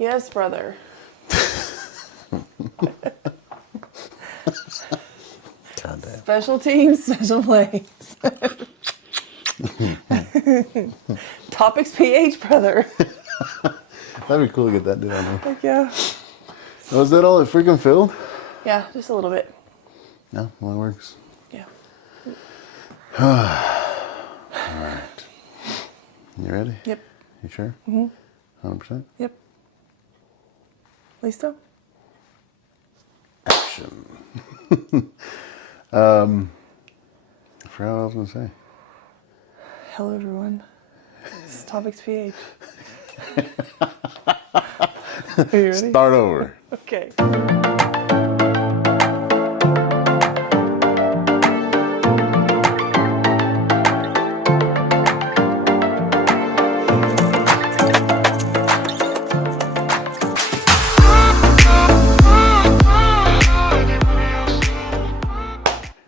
Yes, brother. God damn. Special teams, special plays. Topics PH, brother. That'd be cool to get that dude on there. Heck yeah. Was that all it freaking filled? Yeah, just a little bit. No, well, it works. Yeah. All right. You ready? Yep. You sure? 100%? Yep. Listo? Action. I forgot what I was going to say. Hello, everyone. This is Topics PH. Are you ready? Start over. Okay.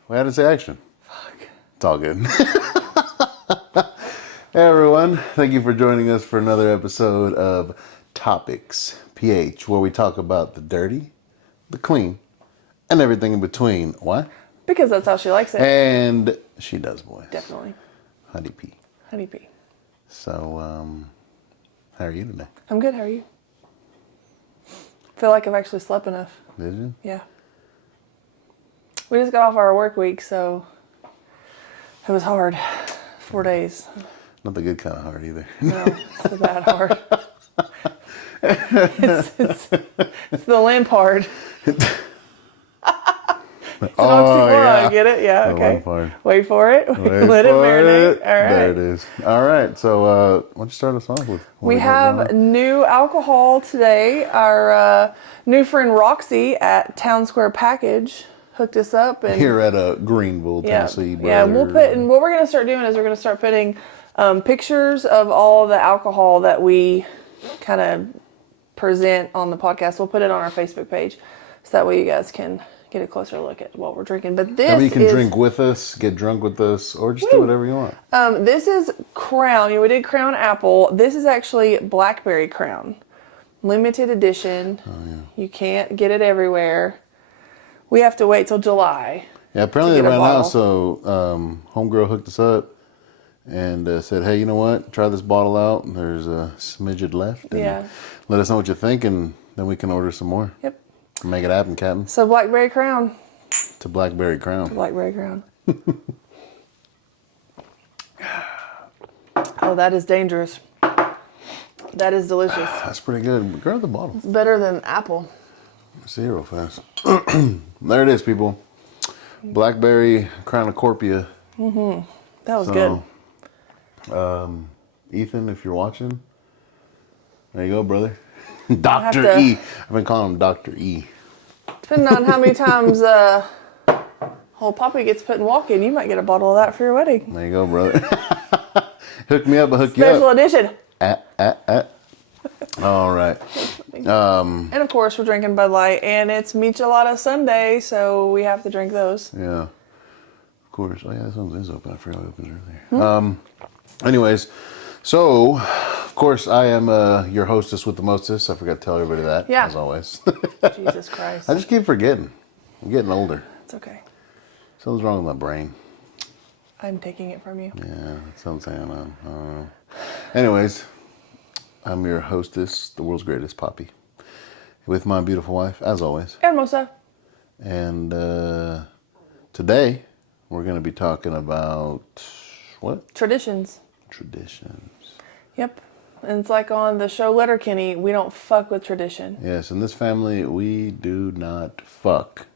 We had to say action. Fuck. It's all good. Hey everyone, thank you for joining us for another episode of Topics PH, where we talk about the dirty, the clean, and everything in between. Why? Because that's how she likes it. And she does, boys. Definitely. Honey P. Honey P. So, how are you today? I'm good. How are you? Feel like I've actually slept enough. Did you? Yeah. We just got off our work week, so it was hard. 4 days. Not the good kind of hard either. No, it's the bad hard. it's the limp hard. It's an oxymoron. Get it? Yeah, The okay. limp hard. Wait for it. Wait Let it for marinate. it. All right. There it is. All right. So, why don't you start us off with what We got going have on? new alcohol today. Our new friend Roxy at Town Square Package hooked us up. And Here at Greenville, Tennessee. Yeah, and what we're going to start doing is we're going to start putting pictures of all the alcohol that we kind of present on the podcast. We'll put it on our Facebook page so that way you guys can get a closer look at what we're drinking. But this Maybe you can is, drink with us, get drunk with us, or just do whatever you want. this is Crown. We did Crown Apple. This is actually Blackberry Crown. Limited edition. Oh, yeah. You can't get it everywhere. We have to wait till July. Yeah, apparently they get a ran out, bottle. so homegirl hooked us up and said, hey, you know what? Try this bottle out. There's a smidget left. And Yeah. let us know what you think, and then we can order some more. Yep. Make it happen, Captain. So Blackberry Crown. To Blackberry Crown. Blackberry Crown. Oh, that is dangerous. That is delicious. That's pretty good. Grab the bottle. It's better than apple. See real fast. There it is, people. Blackberry Crown Corpia. That was good. Ethan, if you're watching, there you go, brother. Dr. to- E. I've been calling him Dr. E. Depending on how many times whole Papi gets put in walk-in, you might get a bottle of that for your wedding. There you go, brother. Hook me up, I'll hook Special you up. edition. All right. And of course, we're drinking Bud Light, and it's Michelada Sunday, so we have to drink those. Yeah. Of course. Oh, yeah, this one is open. I forgot I opened it earlier. Anyways, so, of course, I am your hostess with the mostest. I forgot to tell everybody that, Yeah. as always. Jesus Christ. I just keep forgetting. I'm getting older. It's okay. Something's wrong with my brain. I'm taking it from you. Yeah, that's what I'm saying. I don't know. Anyways, I'm your hostess, the world's greatest Papi, with my beautiful wife, as always. Hermosa. And today, we're going to be talking about, what? Traditions. Traditions. Yep. And it's like on the show Letterkenny, we don't fuck with tradition. Yes, in this family, we do not fuck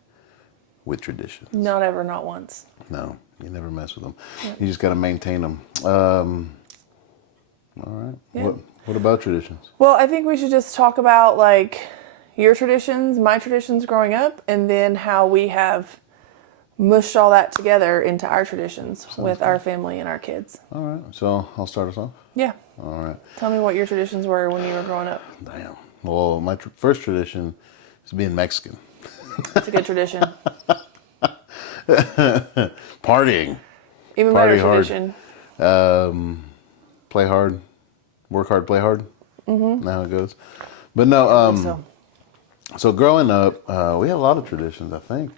with traditions. Not ever, not once. No, you never mess with them. Yep. You just got to maintain them. All right. Yeah. What about traditions? Well, I think we should just talk about like your traditions, my traditions growing up, and then how we have mushed all that together into our traditions with our family and our kids. All right. So I'll start us off. Yeah. All right. Tell me what your traditions were when you were growing up. Damn. Well, my first tradition is being Mexican. It's a good tradition. Partying. Even Party better hard. tradition. Play hard. Work hard, play hard. Mm-hmm. Now it goes. But no, So, so growing up, we had a lot of traditions. I think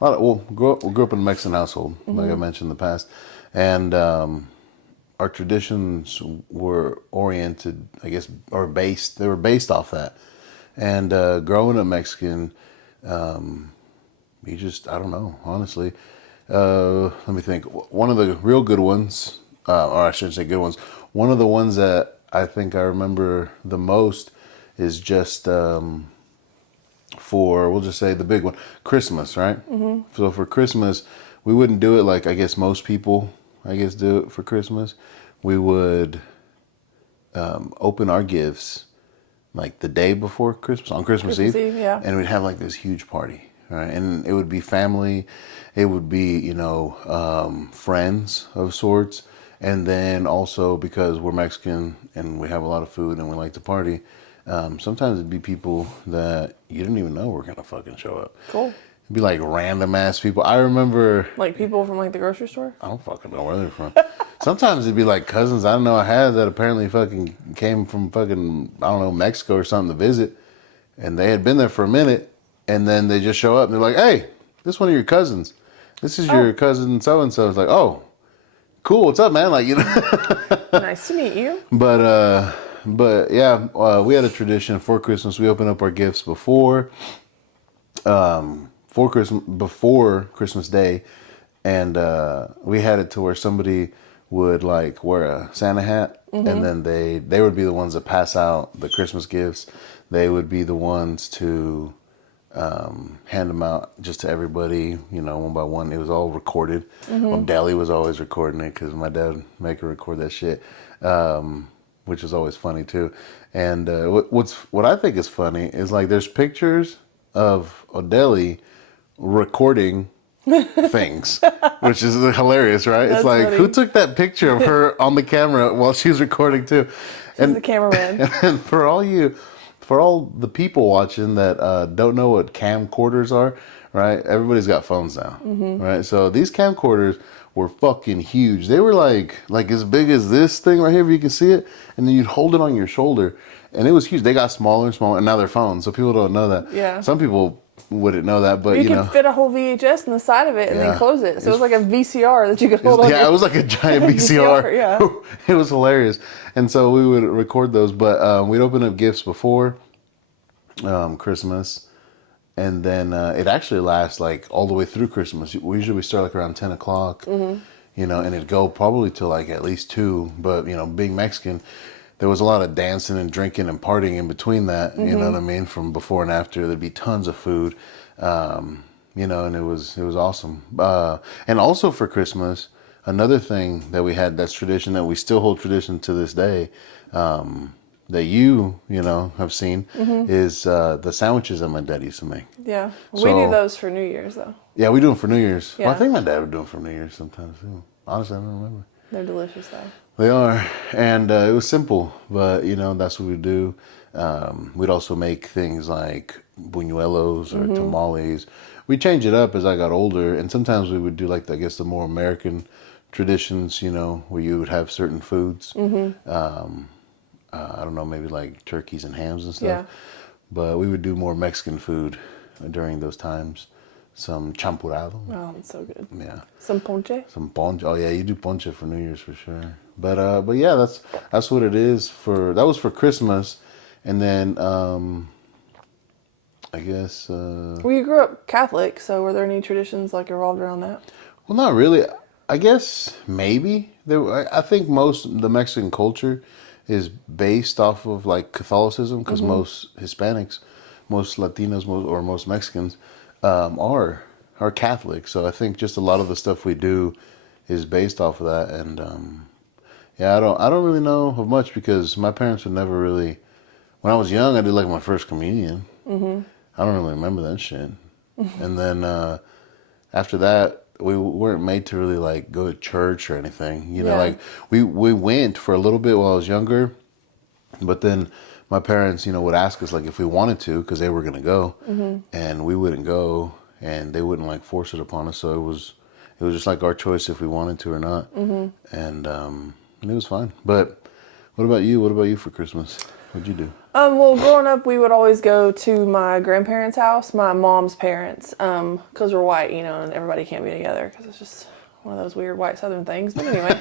we grew up in a Mexican household, like I mentioned in the past, and our traditions were oriented, I guess, or based. They were based off that. And growing up Mexican, you just, I don't know, honestly. Let me think. One of the real good ones, or I shouldn't say good ones. One of the ones that I think I remember the most is just for, we'll just say the big one, Christmas, right? So for Christmas, we wouldn't do it like I guess most people, I guess, do it for Christmas. We would open our gifts like the day before Christmas, on Christmas Eve, yeah. and we'd have like this huge party, right? And it would be family, it would be, friends of sorts, and then also because we're Mexican and we have a lot of food and we like to party, sometimes it'd be people that you didn't even know were gonna fucking show up. Cool. It'd be like random ass people. I remember, Like people from like the grocery store? I don't fucking know where they're from. Sometimes it'd be like cousins I don't know I had that apparently fucking came from fucking, I don't know, Mexico or something to visit. And they had been there for a minute. And then they just show up and they're like, hey, this is one of your cousins. This is your cousin so-and-so. It's like, oh, cool. What's up, man? Like, Nice to meet you. But yeah, we had a tradition for Christmas. We open up our gifts before Christmas Day. And we had it to where somebody would like wear a Santa hat, and then they would be the ones that pass out the Christmas gifts. They would be the ones to hand them out just to everybody, one by one. It was all recorded. Well, Deli was always recording it because my dad would make her record that shit, which was always funny too. And what I think is funny is like there's pictures of Odeli recording things, which is hilarious, right? That's it's like, funny. who took that picture of her on the camera while she was recording too? She's the cameraman. And for all the people watching that don't know what camcorders are, right? Everybody's got phones now, right? So these camcorders were fucking huge. They were like as big as this thing right here, if you can see it, and then you'd hold it on your shoulder, and it was huge. They got smaller and smaller, and now they're phones, so people don't know that. Yeah. Some people wouldn't know that, but You could fit a whole VHS in the side of it and Yeah. then close it. So it was like a VCR that you could hold on. Yeah, it was like a giant VCR. Yeah. It was hilarious. And so we would record those, but we'd open up gifts before Christmas, and then it actually lasts like all the way through Christmas. We usually start like around 10 o'clock, and it'd go probably till like at least 2. But, being Mexican, there was a lot of dancing and drinking and partying in between that, you know what I mean? From before and after, there'd be tons of food, and it was awesome. And also for Christmas, another thing that we had that's tradition that we still hold tradition to this day, that you have seen is the sandwiches that my dad used to make. Yeah. We So- do those for New Year's, though. Yeah, we do them for New Year's. Well, I Yeah. think my dad would do them for New Year's sometimes too. Honestly, I don't remember. They're delicious, though. They are, and it was simple, but that's what we do. We'd also make things like buñuelos or tamales. We change it up as I got older, and sometimes we would do like I guess the more American traditions, where you would have certain foods. I don't know, maybe like turkeys and hams and stuff. Yeah. But we would do more Mexican food during those times. Some champurrado. Oh, it's so good. Yeah. Some ponche. Some ponche. Oh yeah, you do ponche for New Year's for sure. But yeah, that's what it is that was for Christmas, and then I guess. Well, you grew up Catholic, so were there any traditions like revolved around that? Well, not really. I guess maybe I think most the Mexican culture is based off of like Catholicism because most Hispanics, most Latinos, most Mexicans are Catholic. So I think just a lot of the stuff we do is based off of that, and yeah, I don't really know of much because my parents would never really. When I was young, I did like my first communion. I don't really remember that shit. And then after that, we weren't made to really like go to church or anything. Yeah. Like we went for a little bit while I was younger, but then my parents, would ask us like if we wanted to because they were gonna go, and we wouldn't go, and they wouldn't like force it upon us. So it was just like our choice if we wanted to or not, and it was fine. But what about you? What about you for Christmas? What'd you do? Well, growing up, we would always go to my grandparents' house, my mom's parents, because we're white, and everybody can't be together because it's just one of those weird white Southern things. But anyway,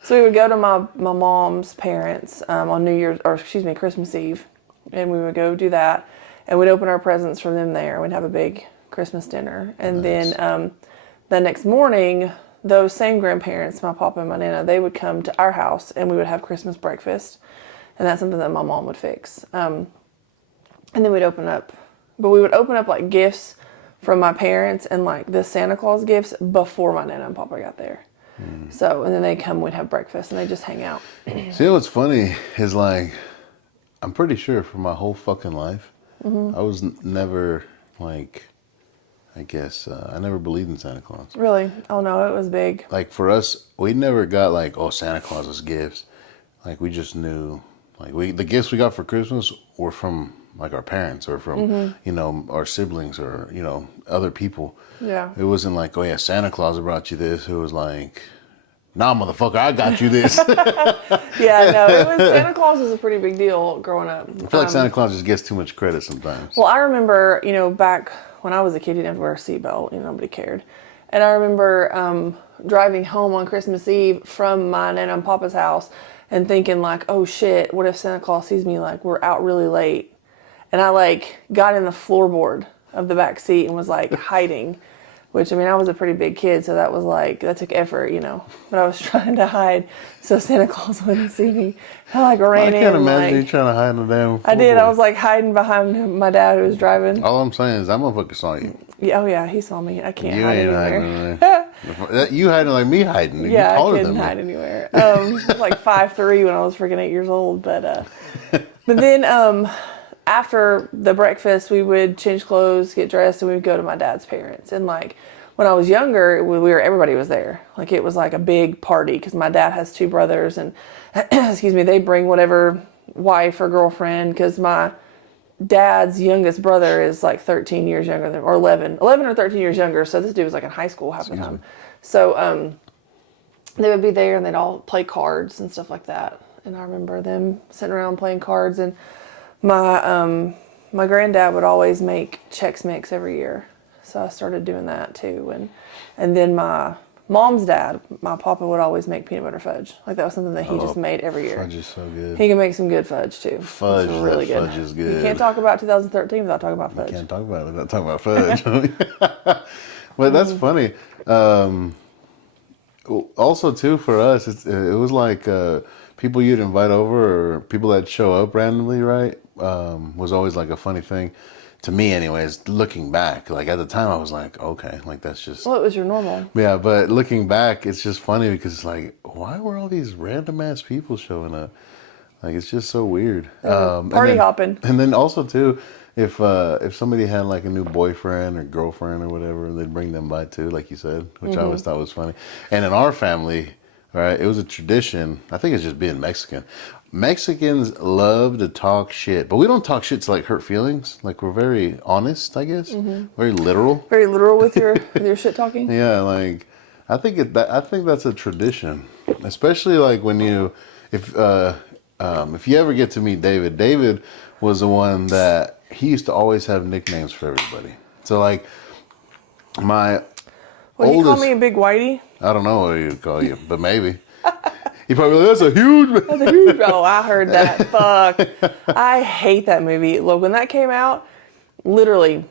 so we would go to my mom's parents on Christmas Eve, and we would go do that, and we'd open our presents from them there. We'd have a big Christmas dinner, and then the next morning, those same grandparents, my papa and my nana, they would come to our house, and we would have Christmas breakfast. And that's something that my mom would fix. And then we'd open up. But we would open up, like, gifts from my parents and, like, the Santa Claus gifts before my Nana and Papa got there. So, and then they'd come, we'd have breakfast, and they'd just hang out. See, what's funny is, like, I'm pretty sure for my whole fucking life, I was never, like, I guess, I never believed in Santa Claus. Really? Oh, no, it was big. Like, for us, we never got, like, oh, Santa Claus's gifts. Like, we just knew... Like the gifts we got for Christmas were from like our parents or from our siblings or other people. Yeah. It wasn't like, oh yeah, Santa Claus brought you this. It was like, nah, motherfucker, I got you this. Yeah, no, Santa Claus was a pretty big deal growing up. I feel like Santa Claus just gets too much credit sometimes. Well, I remember, back when I was a kid, you didn't have to wear a seatbelt. Nobody cared. And I remember driving home on Christmas Eve from my Nana and Papa's house. And thinking like, oh shit, what if Santa Claus sees me like we're out really late? And I like got in the floorboard of the back seat and was like hiding, which I was a pretty big kid, so that took effort, But I was trying to hide so Santa Claus wouldn't see me. I ran in. I can't imagine you trying to hide in the damn floorboard. I did. I was like hiding behind my dad who was driving. All I'm saying is that motherfucker saw you. Yeah, oh yeah, he saw me. I can't hide anywhere. You hiding like me hiding. Yeah, I couldn't hide anywhere. I was like 5'3" when I was freaking 8 years old. But then after the breakfast, we would change clothes, get dressed, and we would go to my dad's parents. And like when I was younger, everybody was there. Like it was like a big party because my dad has 2 brothers, and excuse me, they bring whatever wife or girlfriend because my dad's youngest brother is like 13 years younger than, or 11 or 13 years younger. So this dude was like in high school half the time. So they would be there and they'd all play cards and stuff like that. And I remember them sitting around playing cards. And my granddad would always make Chex Mix every year. So I started doing that too. And then my mom's dad, my papa, would always make peanut butter fudge. Like that was something that he just made every year. Fudge is so good. He can make some good fudge too. Fudge is good. You can't talk about 2013 without talking about fudge. You can't talk about it without talking about fudge. But that's funny. Also too for us, it was like people you'd invite over or people that show up randomly, right? Was always like a funny thing. To me anyways, looking back, like at the time I was like, okay, like that's just... Well, it was your normal. Yeah, but looking back, it's just funny because it's like, why were all these random ass people showing up? Like, it's just so weird. Party hopping. And then also too, if somebody had like a new boyfriend or girlfriend or whatever, they'd bring them by too, like you said, which I always thought was funny. And in our family, right, it was a tradition. I think it's just being Mexican. Mexicans love to talk shit, but we don't talk shit to like hurt feelings. Like we're very honest, I guess. Very literal. Very literal with your shit talking. Yeah, like I think that's a tradition, especially like when if you ever get to meet David. David was the one that he used to always have nicknames for everybody. So like my oldest, you call me a big whitey? I don't know what he would call you, but maybe. He probably like, that's a huge. Oh, I heard that. Fuck. I hate that movie. Look, when that came out, literally,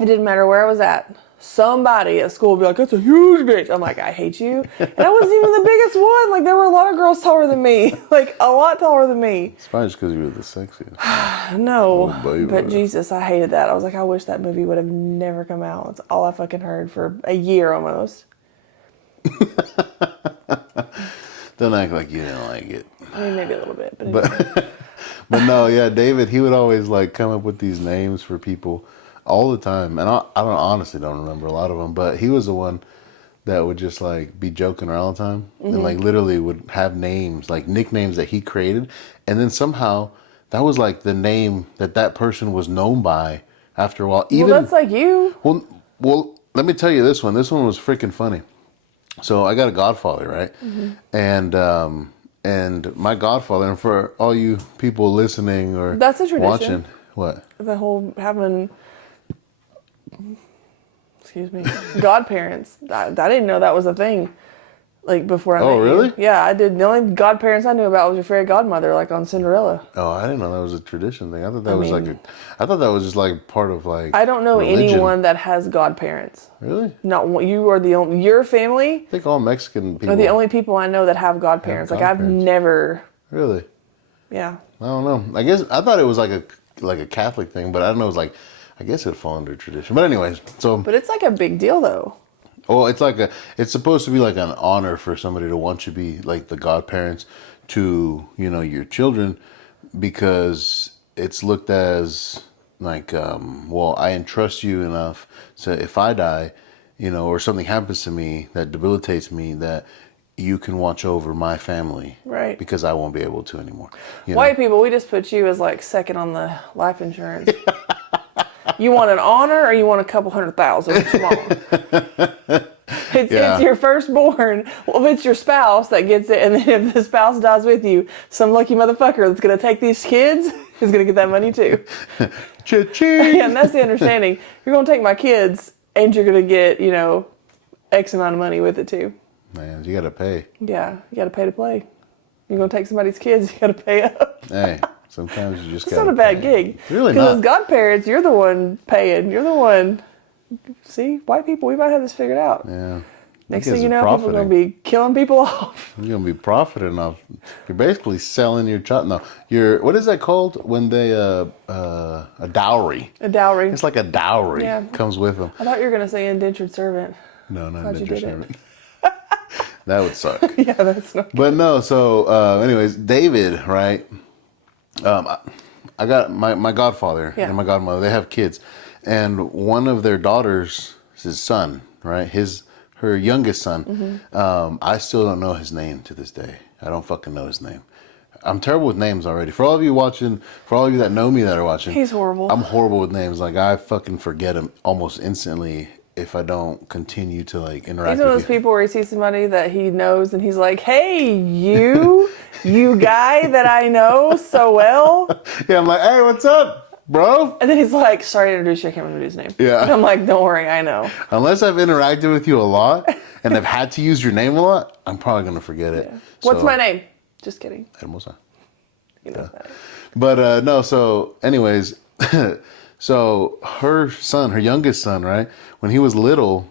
it didn't matter where I was at. Somebody at school would be like, that's a huge bitch. I'm like, I hate you. And I wasn't even the biggest one. Like, there were a lot of girls taller than me. Like, a lot taller than me. It's probably just because you were the sexiest. No. Oh, but Jesus, I hated that. I was like, I wish that movie would have never come out. That's all I fucking heard for a year almost. Don't act like you didn't like it. I mean, maybe a little bit. But but no, yeah, David, he would always like come up with these names for people all the time. And I honestly don't remember a lot of them, but he was the one that would just like be joking around all the time. And like literally would have names, like nicknames that he created. And then somehow that was like the name that person was known by after a while. Well, that's like you. Well, let me tell you this one. This one was freaking funny. So I got a godfather, right? And And my godfather, and for all you people listening or That's a tradition. watching, what? The whole having, excuse me, godparents. I didn't know that was a thing. Like before I met you. Really? Yeah, I did. The only godparents I knew about was your fairy godmother, like on Cinderella. Oh, I didn't know that was a tradition thing. I thought that was I thought that was just like part of like. I don't know religion. anyone that has godparents. Really? Not one. You are the only. Your family I think all Mexican people are the only people I know that have godparents. Like I've never. Really? Yeah. I don't know. I guess I thought it was like a Catholic thing, but I don't know. It was like, I guess it'd fall under tradition. But anyways, so. But it's like a big deal though. Well, it's supposed to be like an honor for somebody to want you to be like the godparents to, your children, because it's looked as like, well, I entrust you enough. So if I die, or something happens to me that debilitates me, that you can watch over my family. Right. Because I won't be able to anymore. White people, we just put you as like second on the life insurance. You want an honor or you want a couple $100,000? Come on. It's your firstborn. Well, if it's your spouse that gets it, and then if the spouse dies with you, some lucky motherfucker that's going to take these kids is going to get that money too. Cha-ching! Yeah, and that's the understanding. You're going to take my kids and you're going to get, X amount of money with it too. Man, you got to pay. Yeah, you got to pay to play. You're going to take somebody's kids, you got to pay up. Hey. Sometimes you just got. It's not a bad gig. It's really not. Because as godparents, you're the one paying. You're the one. See, white people, we might have this figured out. Yeah. Next thing you know, people are going to be killing people off. You're going to be profiting off. You're basically selling your child. No, what is that called when they, a dowry. A dowry. It's like a dowry comes with them. I thought you were going to say indentured servant. No, not indentured servant. That would suck. Yeah, that's not good. But no, so anyways, David, right? I got my godfather and my godmother. They have kids, and one of their daughters is his son, right? Her youngest son. Mm-hmm. I still don't know his name to this day. I don't fucking know his name. I'm terrible with names already. For all of you watching, for all of you that know me that are watching, he's horrible. I'm horrible with names. Like I fucking forget him almost instantly if I don't continue to like interact. He's one of those people where he sees somebody that he knows and he's like, "Hey, you guy that I know so well." Yeah, I'm like, "Hey, what's up, bro?" And then he's like, "Sorry to introduce you, I can't remember his name." Yeah. And I'm like, "Don't worry, I know." Unless I've interacted with you a lot and I've had to use your name a lot, I'm probably gonna forget it. Yeah. What's my name? Just kidding. Hermosa. He knows that. But no, so anyways, so her son, her youngest son, right? When he was little,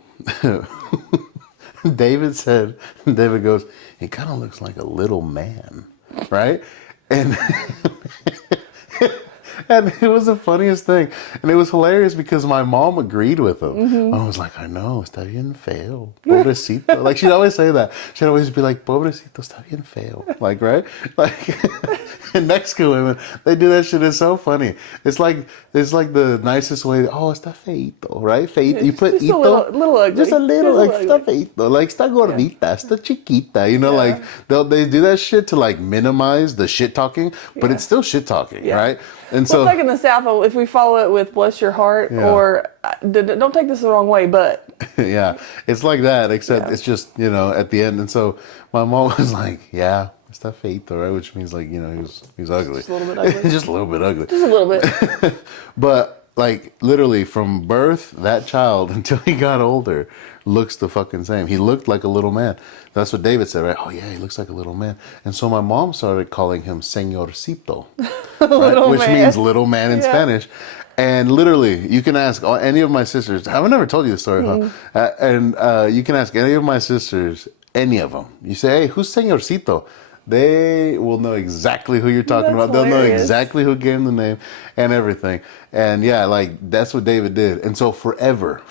David goes, "He kind of looks like a little man," right? And and it was the funniest thing. And it was hilarious because my mom agreed with him. Mm-hmm. I was like, "I know, está bien feo, pobrecito." Like she'd always say that. She'd always be like, "Pobrecito, está bien feo." Like, right? Like in Mexican women, they do that shit. It's so funny. It's like the nicest way. Oh, está feito, right? Feito. You put just ito, a little ugly. just a little, like ugly. está feito, like está gordita, está chiquita. You know, like they do that shit to like minimize the shit talking, but it's still shit talking, right? And so it's like in the South, if we follow it with "bless your heart" or don't take this the wrong way, but yeah, it's like that. Except it's just at the end. And so my mom was like, "Yeah, está feito," right? Which means like he was ugly, just a little bit ugly, just a little bit ugly, just a little bit. But like literally from birth, that child until he got older looks the fucking same. He looked like a little man. That's what David said, right? Oh yeah, he looks like a little man. And so my mom started calling him Señorcito, right? Which means little man in Spanish. And literally, you can ask any of my sisters. I've never told you this story, huh? And you can ask any of my sisters, any of them. You say, "Hey, who's Señorcito?" They will know exactly who you're talking about. They'll know exactly who gave them the name and everything. And yeah, like that's what David did. And so forever,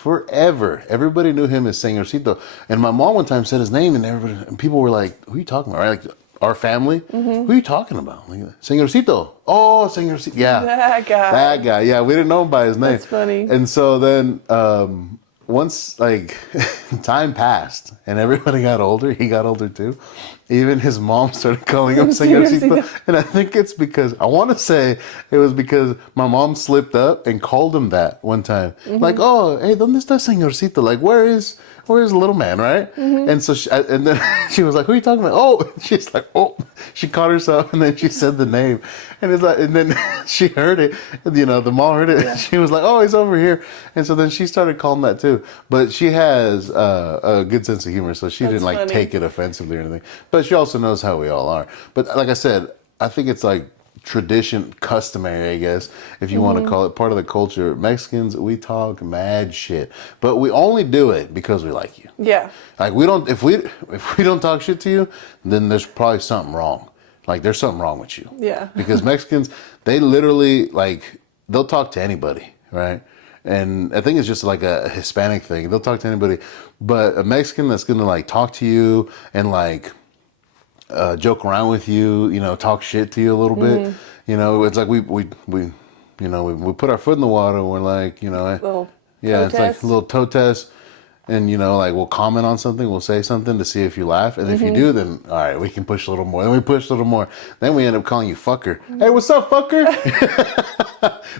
everybody knew him as Señorcito. And my mom one time said his name, and people were like, "Who are you talking about?" Right? Like our family. Who are you talking about? Like, Señorcito. Oh, Señorcito. Yeah, that guy. Yeah, we didn't know him by his name. That's funny. And so then once like time passed and everybody got older, he got older too. even his mom started calling him Señorcito. And I think it's because, I want to say it was because my mom slipped up and called him that one time. Like, oh, hey, ¿dónde está Señorcito? Like, where is little man, right? And so, and then she was like, who are you talking about? Oh, she's like, oh, she caught herself and then she said the name. And it's like, and then she heard it, you know, the mom heard it. Yeah. She was like, oh, he's over here. And so then she started calling that too. But she has a good sense of humor, so she didn't like take it offensively or anything. But she also knows how we all are. But like I said, I think it's like tradition, customary, I guess, if you want to call it, part of the culture. Mexicans, we talk mad shit, but we only do it because we like you. Yeah. Like we don't, if we don't talk shit to you, then there's probably something wrong. Like there's something wrong with you. Yeah. Because Mexicans, they literally like, they'll talk to anybody, right? And I think it's just like a Hispanic thing. They'll talk to anybody, but a Mexican that's gonna like talk to you and like joke around with you, you know, talk shit to you a little bit. You know, it's like we you know, we put our foot in the water. And we're like, you know, it's like a little toe test. And, you know, like we'll comment on something, we'll say something to see if you laugh. And if you do, then all right, we can push a little more. Then we push a little more. Then we end up calling you fucker. Hey, what's up, fucker?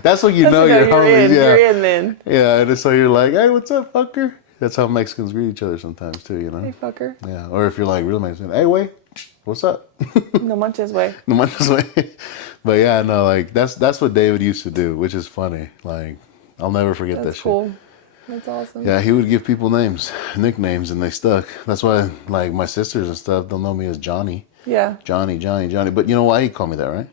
That's when you know you're homies. You're in then. Yeah, and so you're like, hey, what's up, fucker? That's how Mexicans greet each other sometimes too, you know? Hey, fucker. Yeah, or if you're like real Mexican, hey, wait, what's up? No manches way. No manches way. But yeah, no, like that's what David used to do, which is funny. Like, I'll never forget that shit. Cool. That's awesome. Yeah, he would give people names, nicknames, and they stuck. That's why, like, my sisters and stuff, they'll know me as Johnny. Yeah. Johnny. But you know why he called me that, right?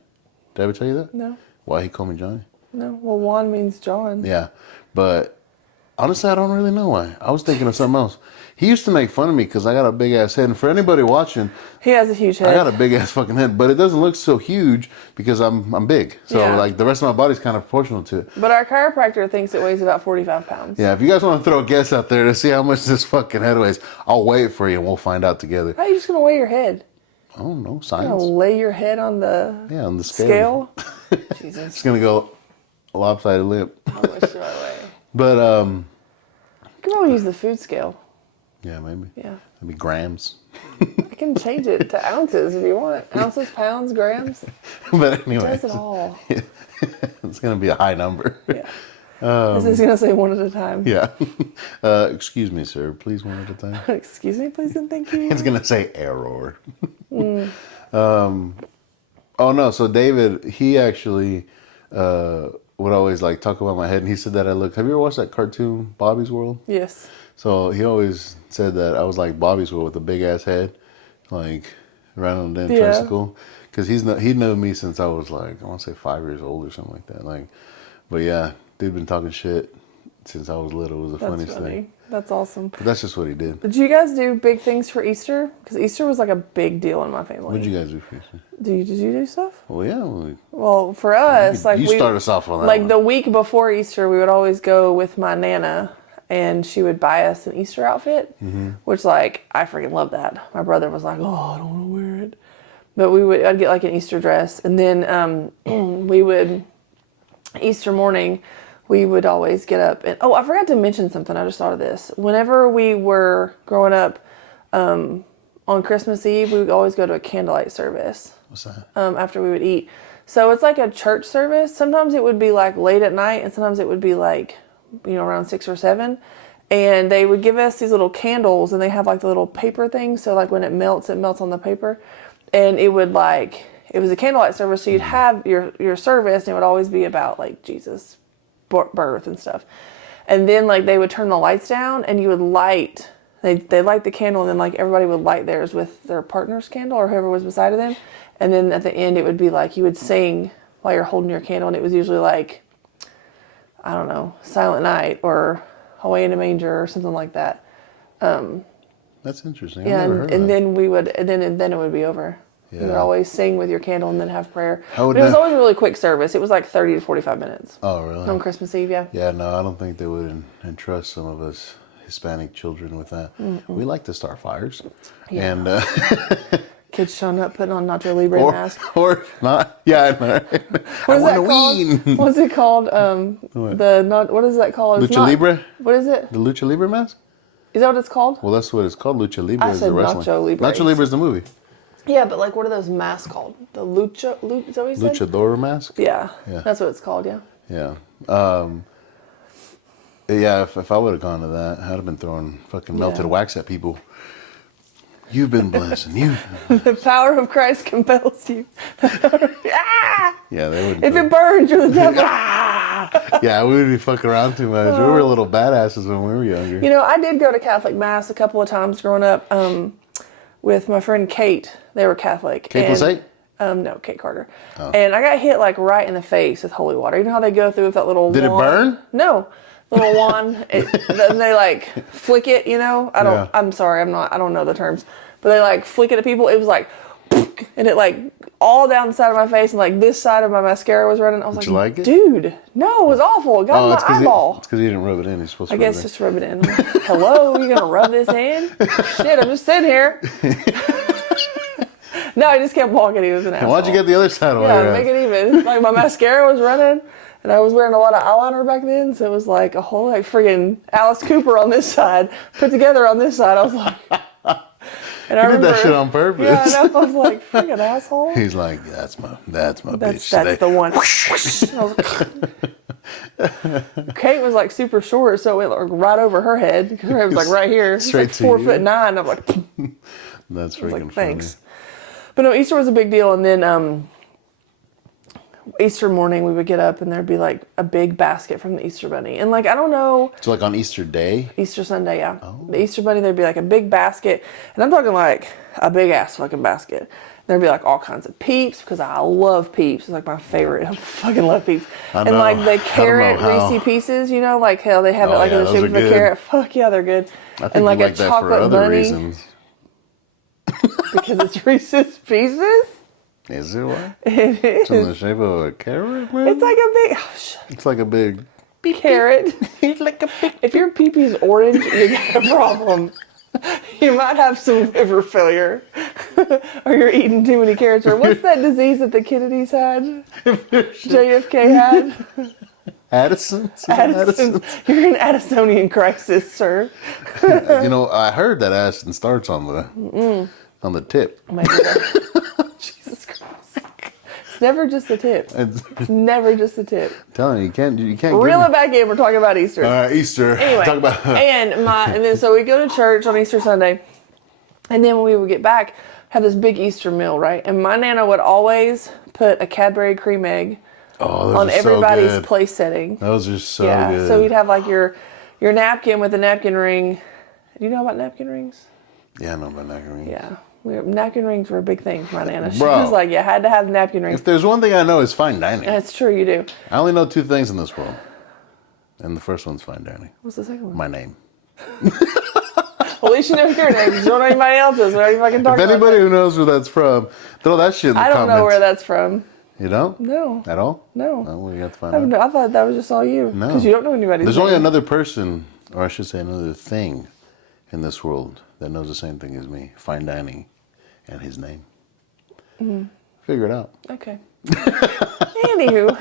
Did I ever tell you that? No. Why he called me Johnny? No. Well, Juan means John. Yeah. But honestly, I don't really know why. I was thinking of something else. He used to make fun of me because I got a big ass head. And for anybody watching, he has a huge head. I got a big ass fucking head, but it doesn't look so huge because I'm big. So like the rest of my body's kind of proportional to it. But our chiropractor thinks it weighs about 45 pounds. Yeah, if you guys want to throw a guess out there to see how much this fucking head weighs, I'll weigh it for you and we'll find out together. How are you just going to weigh your head? I don't know, science. You're going to lay your head on the scale? Jesus. It's going to go lopsided limp. How much do I weigh? But, you can probably use the food scale. Yeah, maybe. Yeah. Maybe grams. I can change it to ounces if you want. Ounces, pounds, grams. But anyway. It does it all. It's going to be a high number. Yeah. This is going to say one at a time. Yeah. Excuse me, sir. Please, one at a time. Excuse me, please, and thank you. It's going to say error. Oh, no. So David, he actually would always like talk about my head. And he said that I look. Have you ever watched that cartoon, Bobby's World? Yes. So he always said that I was like Bobby's World with a big ass head, like riding on the damn tricycle. Because he knew me since I was like, I want to say 5 years old or something like that. Like, but yeah, dude been talking shit since I was little. It was the funniest thing. That's awesome. But that's just what he did. Did you guys do big things for Easter? Because Easter was like a big deal in my family. What did you guys do for Easter? Did you do stuff? Well, yeah. Well, for us, you start us off on that. Like one. the week before Easter, we would always go with my Nana, and she would buy us an Easter outfit, which like I freaking love that. My brother was like, "Oh, I don't want to wear it," but I'd get like an Easter dress, and then we would Easter morning. We would always get up and I forgot to mention something. I just thought of this. Whenever we were growing up, on Christmas Eve, we would always go to a candlelight service. What's that? After we would eat. So it's like a church service. Sometimes it would be like late at night, and sometimes it would be like, around 6 or 7. And they would give us these little candles, and they have like the little paper things. So like when it melts on the paper. And it was a candlelight service. So you'd have your service, and it would always be about like Jesus' birth and stuff. And then like they would turn the lights down, and you would light, they light the candle, and then like everybody would light theirs with their partner's candle or whoever was beside of them. And then at the end it would be like you would sing while you're holding your candle, and it was usually like, I don't know, Silent Night or Away in a Manger or something like that. That's interesting. Yeah, I've never heard and of that. then it would be over. Yeah. You would always sing with your candle and then have prayer. But it was always a really quick service. It was like 30 to 45 minutes. Oh, really? On Christmas Eve, yeah. Yeah, no, I don't think they would entrust some of us Hispanic children with that. We like to start fires. Yeah. And kids showing up putting on Nacho Libre masks. Or not. Yeah, I know. I want to wean. What's it called? What is that called? Lucha Libre? What is it? The Lucha Libre mask? Is that what it's called? Well, that's what it's called. Lucha Libre I is said the wrestling. Nacho Libre. Nacho Libre is the movie. Yeah, but like, what are those masks called? The is that what you said? Luchador mask? Yeah, Yeah. that's what it's called, yeah. Yeah. Yeah, if I would have gone to that, I'd have been throwing fucking melted wax at people. You've been blessed, and you. The power of Christ compels you. Ah! Yeah, they wouldn't. If it burns, you're the devil. Ah! Yeah, we would be fucking around too much. We were little badasses when we were younger. You know, I did go to Catholic Mass a couple of times growing up with my friend Kate. They were Catholic. Kate Blake? No, Kate Carter. Oh. And I got hit like right in the face with holy water. You know how they go through with that little Did wand? it burn? No. Little wand. Then they like flick it, you know? I'm sorry, I don't know the terms. But they like flick it at people. It was like, and it like all down the side of my face, and like this side of my mascara was running. I was like, dude, no, it was awful. It got in my eyeball. It's because you didn't rub it in. You're supposed to I guess just rub it in. I'm like, hello, you gonna rub this in? Shit, I'm just sitting here. No, I just kept walking. He was an asshole. Why'd you get the other side? Yeah, make it even. Like my mascara was running, and I was wearing a lot of eyeliner back then, so it was like a whole like friggin' Alice Cooper on this side, put together on this side. I was like, and I remember did that shit on purpose. Yeah, I know. I was like, friggin' asshole. He's like, that's my bitch. That's the one. Kate was like super short, so it went like right over her head because her head was like right here. Straight She's like 4'9". I'm like, that's freaking like, thanks. funny. But no, Easter was a big deal, and then Easter morning we would get up and there'd be like a big basket from the Easter Bunny, and like I don't know. So like on Easter Day? Easter Sunday, yeah. Oh. The Easter Bunny, there'd be like a big basket, and I'm talking like a big ass fucking basket. There'd be like all kinds of Peeps because I love Peeps. It's like my favorite. I fucking love Peeps. And like the carrot Reese Pieces, you know, like how they have it like in the shape of a carrot. Fuck yeah, they're good. I think and like you a like that chocolate for other bunny. reasons. Because it's Reese's Pieces? Is it what? It is. It's in the shape of a carrot, man? It's like a big... Oh, it's like a big... carrot. It's like a big... If your pee-pee's orange, you got a problem. You might have some liver failure. Or you're eating too many carrots. Or what's that disease that the Kennedys had? JFK had? Addison's? Addison's. You're in Addisonian crisis, sir. You know, I heard that Addison starts on the tip. Oh my God. Jesus Christ. It's never just the tip. It's never just the tip. I'm telling you, you can't reel it back in. We're talking about Easter. Easter. Anyway, talk about and then so we go to church on Easter Sunday, and then when we would get back, have this big Easter meal, right? And my Nana would always put a Cadbury cream egg on everybody's place setting. Those are so good. So you'd have like your napkin with a napkin ring. Do you know about napkin rings? Yeah, I know about napkin rings. Yeah. Napkin rings were a big thing for my Nana. She was like, you had to have napkin rings. If there's one thing I know, it's fine dining. That's true, you do. I only know two things in this world. And the first one's fine dining. What's the second one? My name. Well, at least you know your name. You don't know anybody else's. What are you fucking talking about? If anybody who knows where that's from, throw that shit in the comments. I don't know where that's from. You don't? No. At all? No. Oh, well, you have to find out. I thought that was just all you. No. Because you don't know anybody's There's name. only another person, or I should say another thing in this world that knows the same thing as me. Fine dining and his name. Mm-hmm. Figure it out. Okay. Anywho.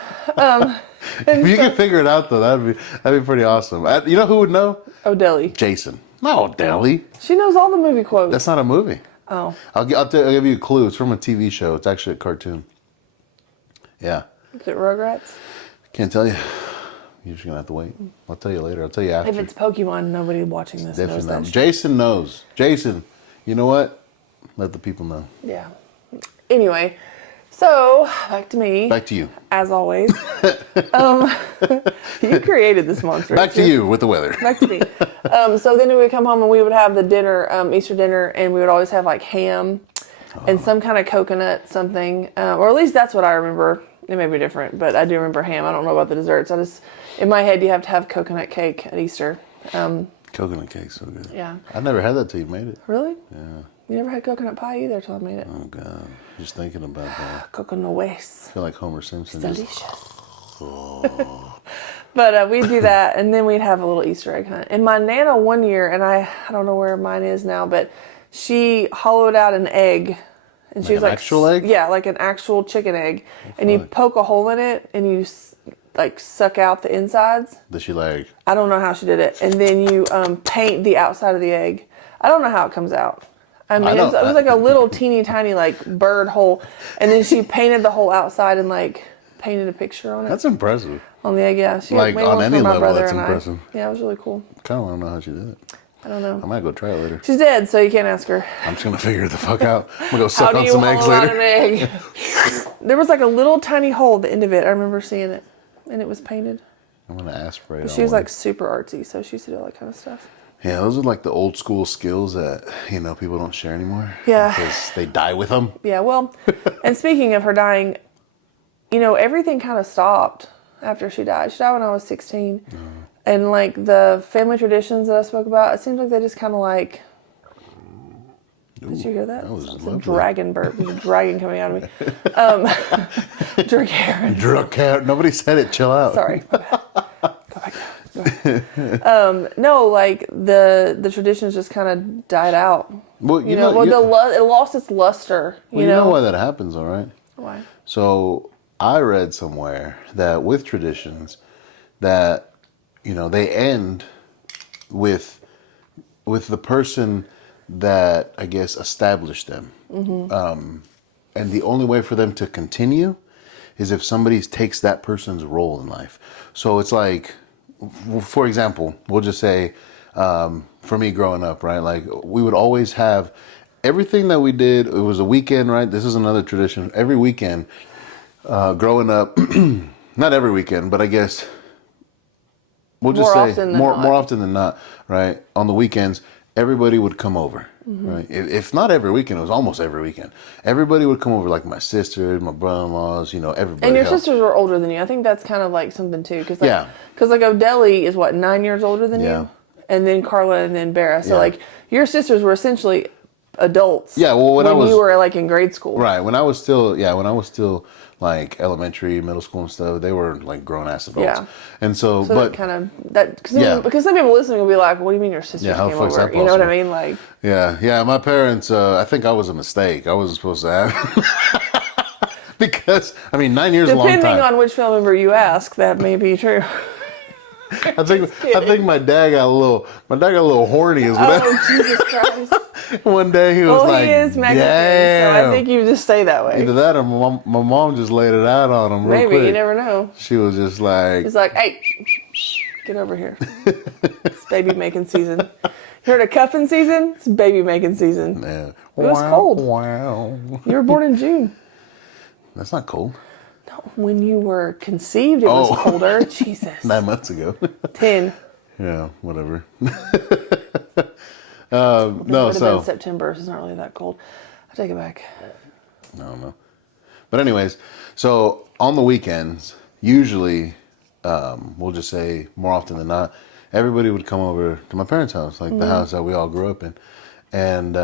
If you can figure it out, though, that'd be pretty awesome. You know who would know? O'Delly. Jason. No, O'Delly. She knows all the movie quotes. That's not a movie. Oh. I'll give you a clue. It's from a TV show. It's actually a cartoon. Yeah. Is it Rugrats? Can't tell you. You're just going to have to wait. I'll tell you later. I'll tell you after. If it's Pokemon, nobody watching this knows that. Jason knows. Jason, you know what? Let the people know. Yeah. Anyway, so back to me. Back to you. As always. You created this monster. Back to you with the weather. Back to me. So then we would come home and we would have the dinner, Easter dinner, and we would always have like ham and some kind of coconut something. Or at least that's what I remember. It may be different, but I do remember ham. I don't know about the desserts. In my head, you have to have coconut cake at Easter. Coconut cake's so good. Yeah. I never had that till you made it. Really? Yeah. You never had coconut pie either till I made it. Oh, God. Just thinking about that. Coconut waste. I feel like Homer Simpson. Delicious. But we'd do that, and then we'd have a little Easter egg hunt. And my Nana one year, and I don't know where mine is now, but she hollowed out an egg. And she was like, actual egg? Yeah, like an actual chicken egg. And you poke a hole in it, and you like suck out the insides. Does she like? I don't know how she did it. And then you paint the outside of the egg. I don't know how it comes out. I mean, I know. it was like a little teeny tiny like bird hole, and then she painted the hole outside and like painted a picture on it. That's impressive. On the egg, yeah. She Like, made on one any for my level, brother that's and impressive. Yeah, it was really cool. Kind of want to know how she did it. I don't know. I might go try it later. She's dead, so you can't ask her. I'm just gonna figure the fuck out. I'm gonna go How suck do on you some eggs hollow out later. an egg? There was like a little tiny hole at the end of it. I remember seeing it, and it was painted. I'm gonna aspirate. She was like super artsy, so she used to do all that kind of stuff. Yeah, those are like the old school skills that people don't share anymore. Yeah. Because they die with them. Yeah, well, and speaking of her dying, everything kind of stopped after she died. She died when I was 16. And like the family traditions that I spoke about, it seems like they just kind of like. Did you hear that? That was It's a lovely. dragon burp. There's a dragon coming out of me. Drink Aaron. Drunk cat. Nobody said it. Chill out. Sorry. My bad. Go back down. No, like the traditions just kind of died out. Well, It lost its luster. you know why that happens, all right? Why? So I read somewhere that with traditions, that they end with the person that I guess established them, and the only way for them to continue is if somebody takes that person's role in life. So it's like, for example, we'll just say, for me growing up, right? Like we would always have everything that we did. It was a weekend, right? This is another tradition. Every weekend, growing up, not every weekend, but I guess we'll just say more often than not, right? On the weekends, everybody would come over, right? If not every weekend, it was almost every weekend. Everybody would come over, like my sisters, my brother-in-laws, everybody. And your sisters were older than you. I think that's kind of like something too, because like Odeli is what, 9 years older than you, and then Carla, and then Bera. So like your sisters were essentially adults. Yeah, well, when you were like in grade school, right? When I was still like elementary, middle school and stuff, they were like grown ass adults. Yeah. And so but kind of that because some people listening will be like, "What do you mean your sisters how came the fuck's over?" that You know what I possible? mean? Like, yeah. My parents, I think I was a mistake. I wasn't supposed to have because 9 years is a long time. depending on which family member you ask, that may be true. I think my dad got a little horny. Is what Oh Jesus Christ! one day he was like, he is Mexican, so I think you just stay that way. Either that or my mom just laid it out on him real Maybe quick. you never know. She was just like, He's like, "Hey, get over here. It's baby making season. You heard of cuffing season? It's baby making season." yeah. It was cold. Wow. You were born in June. That's not cold. No, when you were conceived, it was colder. Jesus. 9 months ago. 10. Yeah, whatever. It would have been September, so it's not really that cold. I take it back. I don't know. But anyways, so on the weekends, usually, we'll just say more often than not, everybody would come over to my parents' house, like the house that we all grew up in. And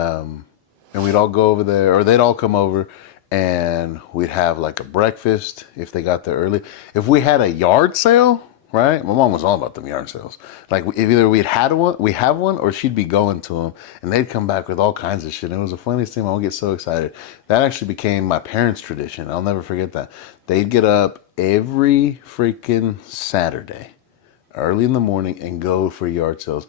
we'd all go over there, or they'd all come over, and we'd have like a breakfast if they got there early. If we had a yard sale, right? My mom was all about them yard sales. Like if either we have one, or she'd be going to them, and they'd come back with all kinds of shit. And it was the funniest thing. I would get so excited. That actually became my parents' tradition. I'll never forget that. They'd get up every freaking Saturday, early in the morning, and go for yard sales.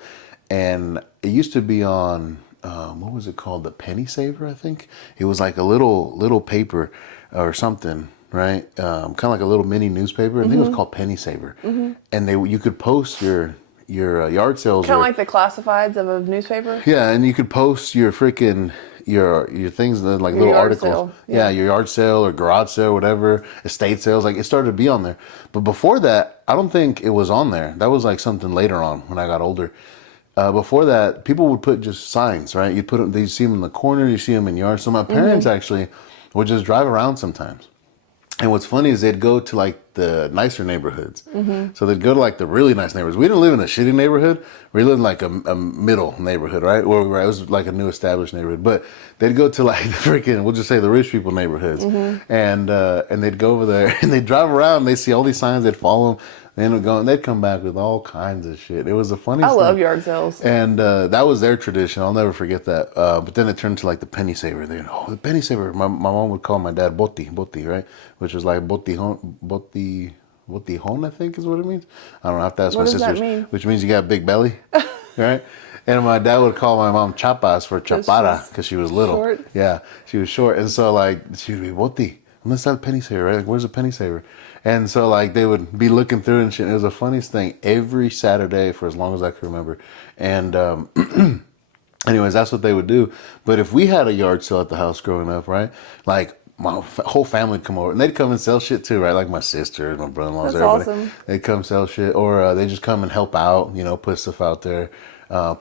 And it used to be on, what was it called? The Penny Saver, I think. It was like a little paper or something, right? Kind of like a little mini newspaper. I think it was called Penny Saver. And you could post your yard sales. Kind of like the classifieds of a newspaper. Yeah, and you could post your freaking your things, like Your little yard articles. sale, Yeah, your yard sale or garage sale, whatever, estate sales. Like it started to be on there. But before that, I don't think it was on there. That was like something later on when I got older. Before that, people would put just signs, right? You put them. You see them in the corner. You see them in yards. So my parents actually would just drive around sometimes. And what's funny is they'd go to like the nicer neighborhoods. So they'd go to like the really nice neighborhoods. We didn't live in a shitty neighborhood. We lived in like a middle neighborhood, right? Where it was like a new established neighborhood. But they'd go to like the freaking, we'll just say the rich people neighborhoods. And they'd go over there and they'd drive around and they'd see all these signs. They'd follow them. And they'd come back with all kinds of shit. It was the funniest thing. I love yard sales. And that was their tradition. I'll never forget that. But then it turned to like the penny saver. The penny saver. My mom would call my dad boti, right? Which was like botihon, I think is what it means. I don't know. I have to ask my What does that sisters. mean? Which means you got a big belly, right? And my dad would call my mom chapas for chaparra she's because she was little. short. Yeah, she was short. And so, like, she would be, Boti, ¿dónde está el penny saver? Right? Like, where's the penny saver? And so, like, they would be looking through and shit. It was the funniest thing every Saturday for as long as I could remember. And, anyways, that's what they would do. But if we had a yard sale at the house growing up, right? Like, my whole family would come over. And they'd come and sell shit too, right? Like my sisters, my brother-in-laws, That's everybody. awesome. They'd come sell shit. Or they just come and help out, you know, put stuff out there.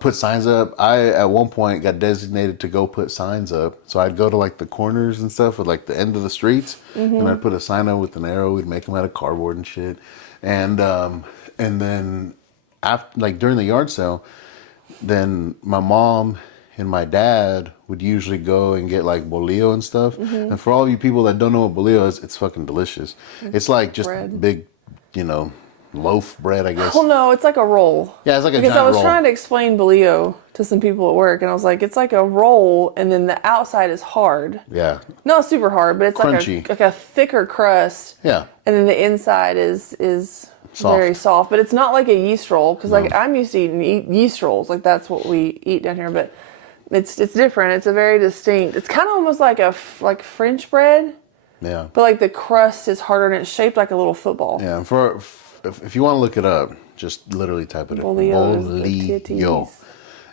Put signs up. I, at one point, got designated to go put signs up. So I'd go to, like, the corners and stuff with, like, the end of the streets. And I'd put a sign up with an arrow. We'd make them out of cardboard and shit. And then, after, like, during the yard sale, then my mom and my dad would usually go and get like bolillo and stuff. And for all of you people that don't know what bolillo is, it's fucking delicious. It's like just bread. big, you know, loaf bread, I guess. Well, no, it's like a roll. Yeah, it's like a because giant I was roll. trying to explain bolillo to some people at work, and I was like, it's like a roll, and then the outside is hard. Yeah, Not super hard, but it's Crunchy. like a thicker crust. yeah. And then the inside is Soft. very soft, but it's not like a yeast roll because like I'm used to eating yeast rolls, like that's what we eat down here. But it's different. It's a very distinct. It's kind of almost like like French bread, Yeah. but like the crust is harder and it's shaped like a little football. Yeah, and if you want to look it up, just literally type it in. Bolillo is the Bolillo. titties.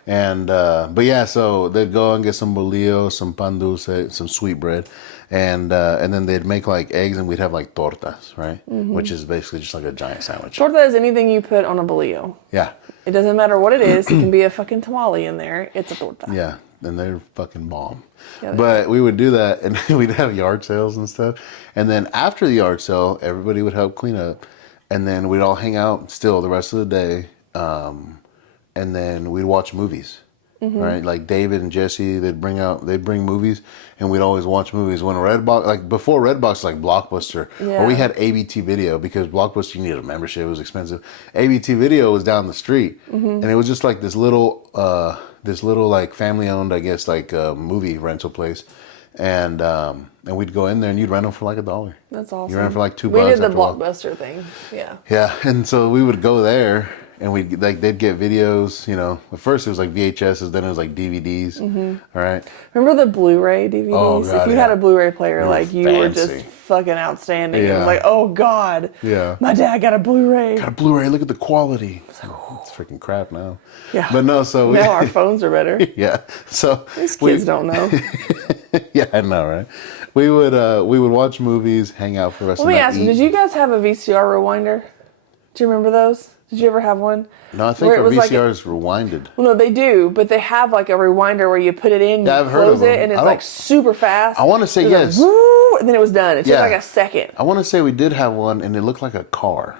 And but yeah, so they'd go and get some bolillo, some pan dulce, some sweet bread, and then they'd make like eggs, and we'd have like tortas, right? Which is basically just like a giant sandwich. Torta is anything you put on a bolillo. Yeah, It doesn't matter what it is. It can be a fucking tamale in there. It's a torta. yeah, and they're fucking bomb. Yeah, they But we would do that, and we'd have yard sales and stuff. And then after the yard sale, everybody would help clean up, and then we'd all hang out still the rest of the day. And then we'd watch movies, right? Like David and Jesse, they'd bring movies, and we'd always watch movies. When Redbox, like before Redbox, like Blockbuster, or we had ABT Video because Blockbuster you needed a membership, it was expensive. ABT Video was down the street, and it was just like this little like family owned, I guess, like movie rental place, and we'd go in there and you'd rent them for like $1. That's awesome. You rent them for like $2. We did the after a while. Blockbuster thing. Yeah. Yeah, and so we would go there, and they'd get videos. You know, at first it was like VHSs, then it was like DVDs. All right. Remember the Blu-ray DVDs? Oh, God, if you yeah. had a Blu-ray player, like you were fancy. just fucking outstanding. It Yeah. was like, oh God, Yeah. my dad got a Blu-ray. Got a Blu-ray. Look at the quality. It's freaking crap now. Yeah. But no, so Now our phones are better. yeah. So These kids don't know. Yeah, I know, right? We would watch movies, hang out for the rest Let of me the night. ask you, did you guys have a VCR rewinder? Do you remember those? Did you ever have one? No, I think Where it our was like VCR is rewinded. Well, no, they do, but they have like a rewinder where you put it in, you Yeah, I've heard close of them. it, and it's I like don't- super fast. I want to say It was yes. like, woo, and then it was done. It took Yeah. like a second. I want to say we did have one, and it looked like a car.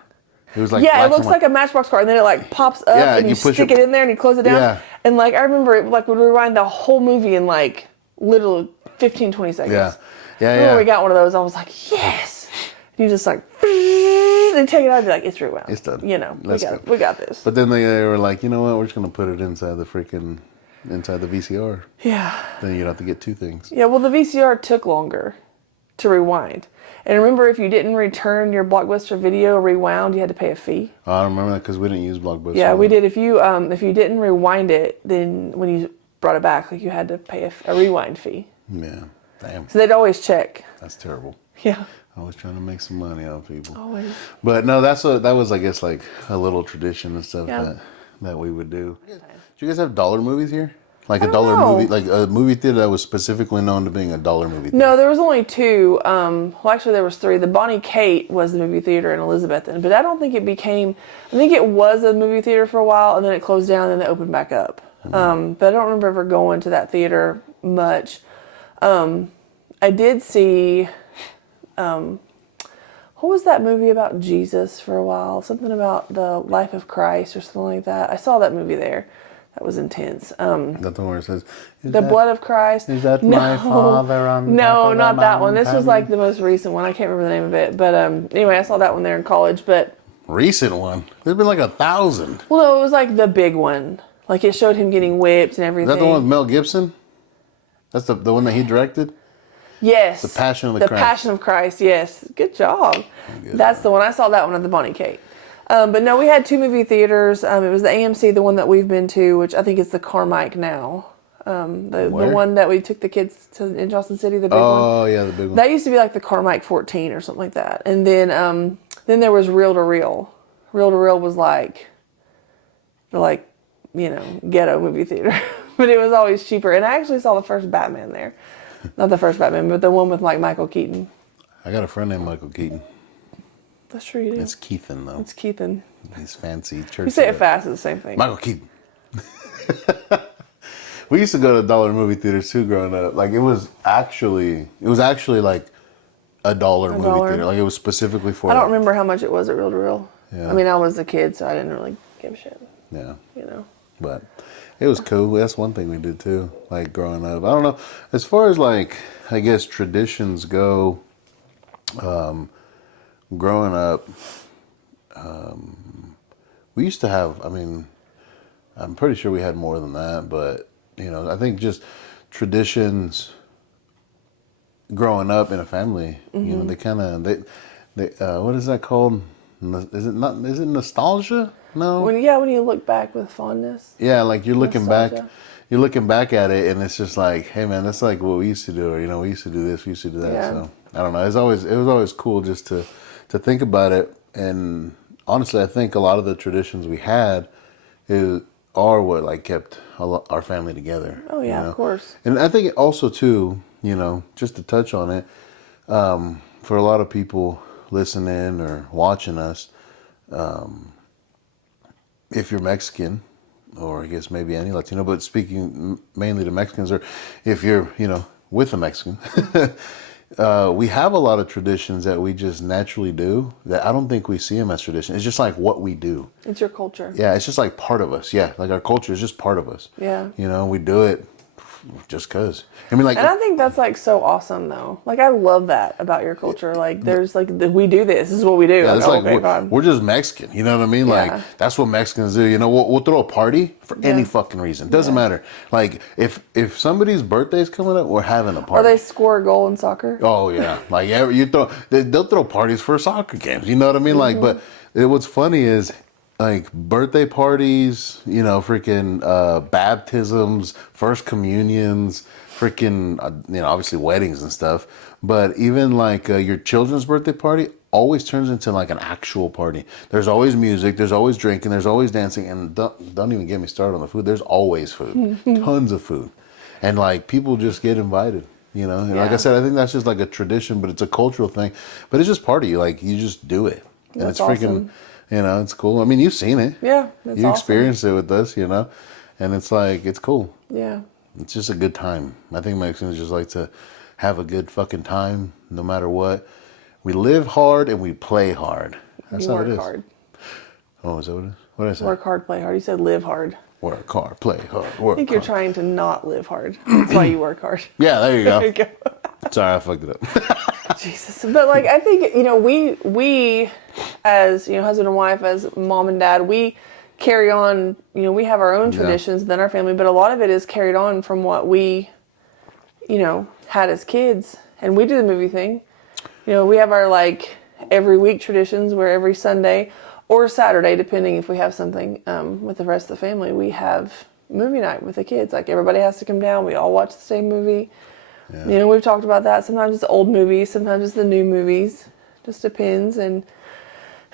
It was like Yeah, black it and looks white. like a Matchbox car, and then it like pops up, Yeah, and you you push stick it- it in there, and you close it down. Yeah. And like I remember, it like would rewind the whole movie in like literally 15, 20 seconds. Yeah, yeah, I remember yeah. we got one of those. I was like, yes. And you just like, and take it out and be like, it's rewound. It's done. You know, Let's we go. got this. But then they were like, you know what? We're just gonna put it inside the VCR. Yeah. Then you'd have to get two things. Yeah, well, the VCR took longer to rewind. And remember, if you didn't return your Blockbuster video rewound, you had to pay a fee. Oh, I remember that because we didn't use Blockbuster. Yeah, we did. If you didn't rewind it, then when you brought it back, like you had to pay a rewind fee. Yeah. Damn. So they'd always check. That's terrible. Yeah. I was trying to make some money off people. Always. But no, that was, I guess, like a little tradition and stuff Yeah. that we would do. Do you guys have dollar movies here? Like a don't dollar know. movie, like a movie theater that was specifically known to being a dollar movie theater? No, there was only two. Well, actually, there was three. The Bonnie Kate was the movie theater in Elizabethton, but I don't think it became. I think it was a movie theater for a while, and then it closed down, and then it opened back up. But I don't remember ever going to that theater much. I did see. What was that movie about Jesus for a while? Something about the life of Christ or something like that. I saw that movie there. That was intense. That's the one where it says, The Blood of Christ. Is that my father on No, top of not the that one. This was mountain? like the most recent one. I can't remember the name of it. But anyway, I saw that one there in college. But, Recent one? There's been like 1,000. well, no, it was like the big one. Like it showed him getting whipped and Is everything. that the one with Mel Gibson? That's the one that he directed? Yes. The Passion of the The Christ. Passion of Christ, yes. Good job. That's the one. I saw that one at the Bonnie Kate. But no, we had 2 movie theaters. It was the AMC, the one that we've been to, which I think is the Carmike now. The one that we took the kids to in Johnson City, the big one. Oh, yeah, the big one. That used to be like the Carmike 14 or something like that. And then there was Reel to Reel. Reel to Reel was like, ghetto movie theater. But it was always cheaper. And I actually saw the first Batman there. Not the first Batman, but the one with like Michael Keaton. I got a friend named Michael Keaton. That's true you do. It's Keithan, though. It's Keaton. He's fancy church. You say it fast, it's the same thing. Michael Keaton. We used to go to dollar movie theaters too growing up. Like it was actually like a dollar movie theater. Like it was specifically for. I don't remember how much it was at Reel to Reel. Yeah. I mean, I was a kid, so I didn't really give a shit. Yeah. But it was cool. That's one thing we did too. Like growing up, I don't know. As far as like, I guess traditions go. Growing up, we used to have. I mean, I'm pretty sure we had more than that, but. I think just traditions growing up in a family, they kind of, they what is that called? Is it nostalgia? No. When you look back with fondness. Yeah, like you're looking back at it and it's just like, hey man, that's like what we used to do, or, we used to do this, we used to do that. Yeah. So I don't know. It was always cool just to think about it. And honestly, I think a lot of the traditions we had are what like kept our family together. Oh yeah, of course. And I think also too, just to touch on it, for a lot of people listening or watching us, if you're Mexican, or I guess maybe any Latino, but speaking mainly to Mexicans, or if you're, with a Mexican, we have a lot of traditions that we just naturally do that I don't think we see them as tradition. It's just like what we do. It's your culture. Yeah, it's just like part of us. Yeah, like our culture is just part of us. Yeah. We do it just because. I mean, like. And I think that's like so awesome though. Like I love that about your culture. Like there's like we do this. This is what we do. Yeah, it's like okay, we're just Mexican. You know what I mean? Yeah. Like that's what Mexicans do. We'll throw a party for any fucking reason. Doesn't matter. Like if somebody's birthday's coming up, we're having a party. Or they score a goal in soccer. Oh yeah, like they'll throw parties for soccer games. You know what I mean? Like, but what's funny is. Like birthday parties, freaking baptisms, first communions, freaking, obviously weddings and stuff. But even like your children's birthday party always turns into like an actual party. There's always music, there's always drinking, there's always dancing, and don't even get me started on the food. There's always food, tons of food, and like people just get invited. And like I said, I think that's just like a tradition, but it's a cultural thing. But it's just part of you. Like you just do it, and That's it's freaking. awesome. It's cool. I mean, you've seen it. Yeah, that's You awesome. experienced it with us, and it's like, it's cool. Yeah. It's just a good time. I think Mexicans just like to have a good fucking time no matter what. We live hard and we play hard. That's how it is. Work hard. Oh, is that what it is? What did I say? Work hard, play hard. You said live hard. Work hard, play hard, work I think you're hard. trying to not live hard. That's why you work hard. Yeah, there you go. There you go. Sorry, I fucked it up. Jesus. But like I think, we as, husband and wife, as mom and dad, we carry on, we have our own traditions within our family, but a lot of it is carried on from what we, had as kids. And we do the movie thing. We have our like every week traditions where every Sunday or Saturday, depending if we have something with the rest of the family, we have movie night with the kids. Like everybody has to come down. We all watch the same movie. Yeah. We've talked about that. Sometimes it's old movies, sometimes it's the new movies. Just depends. And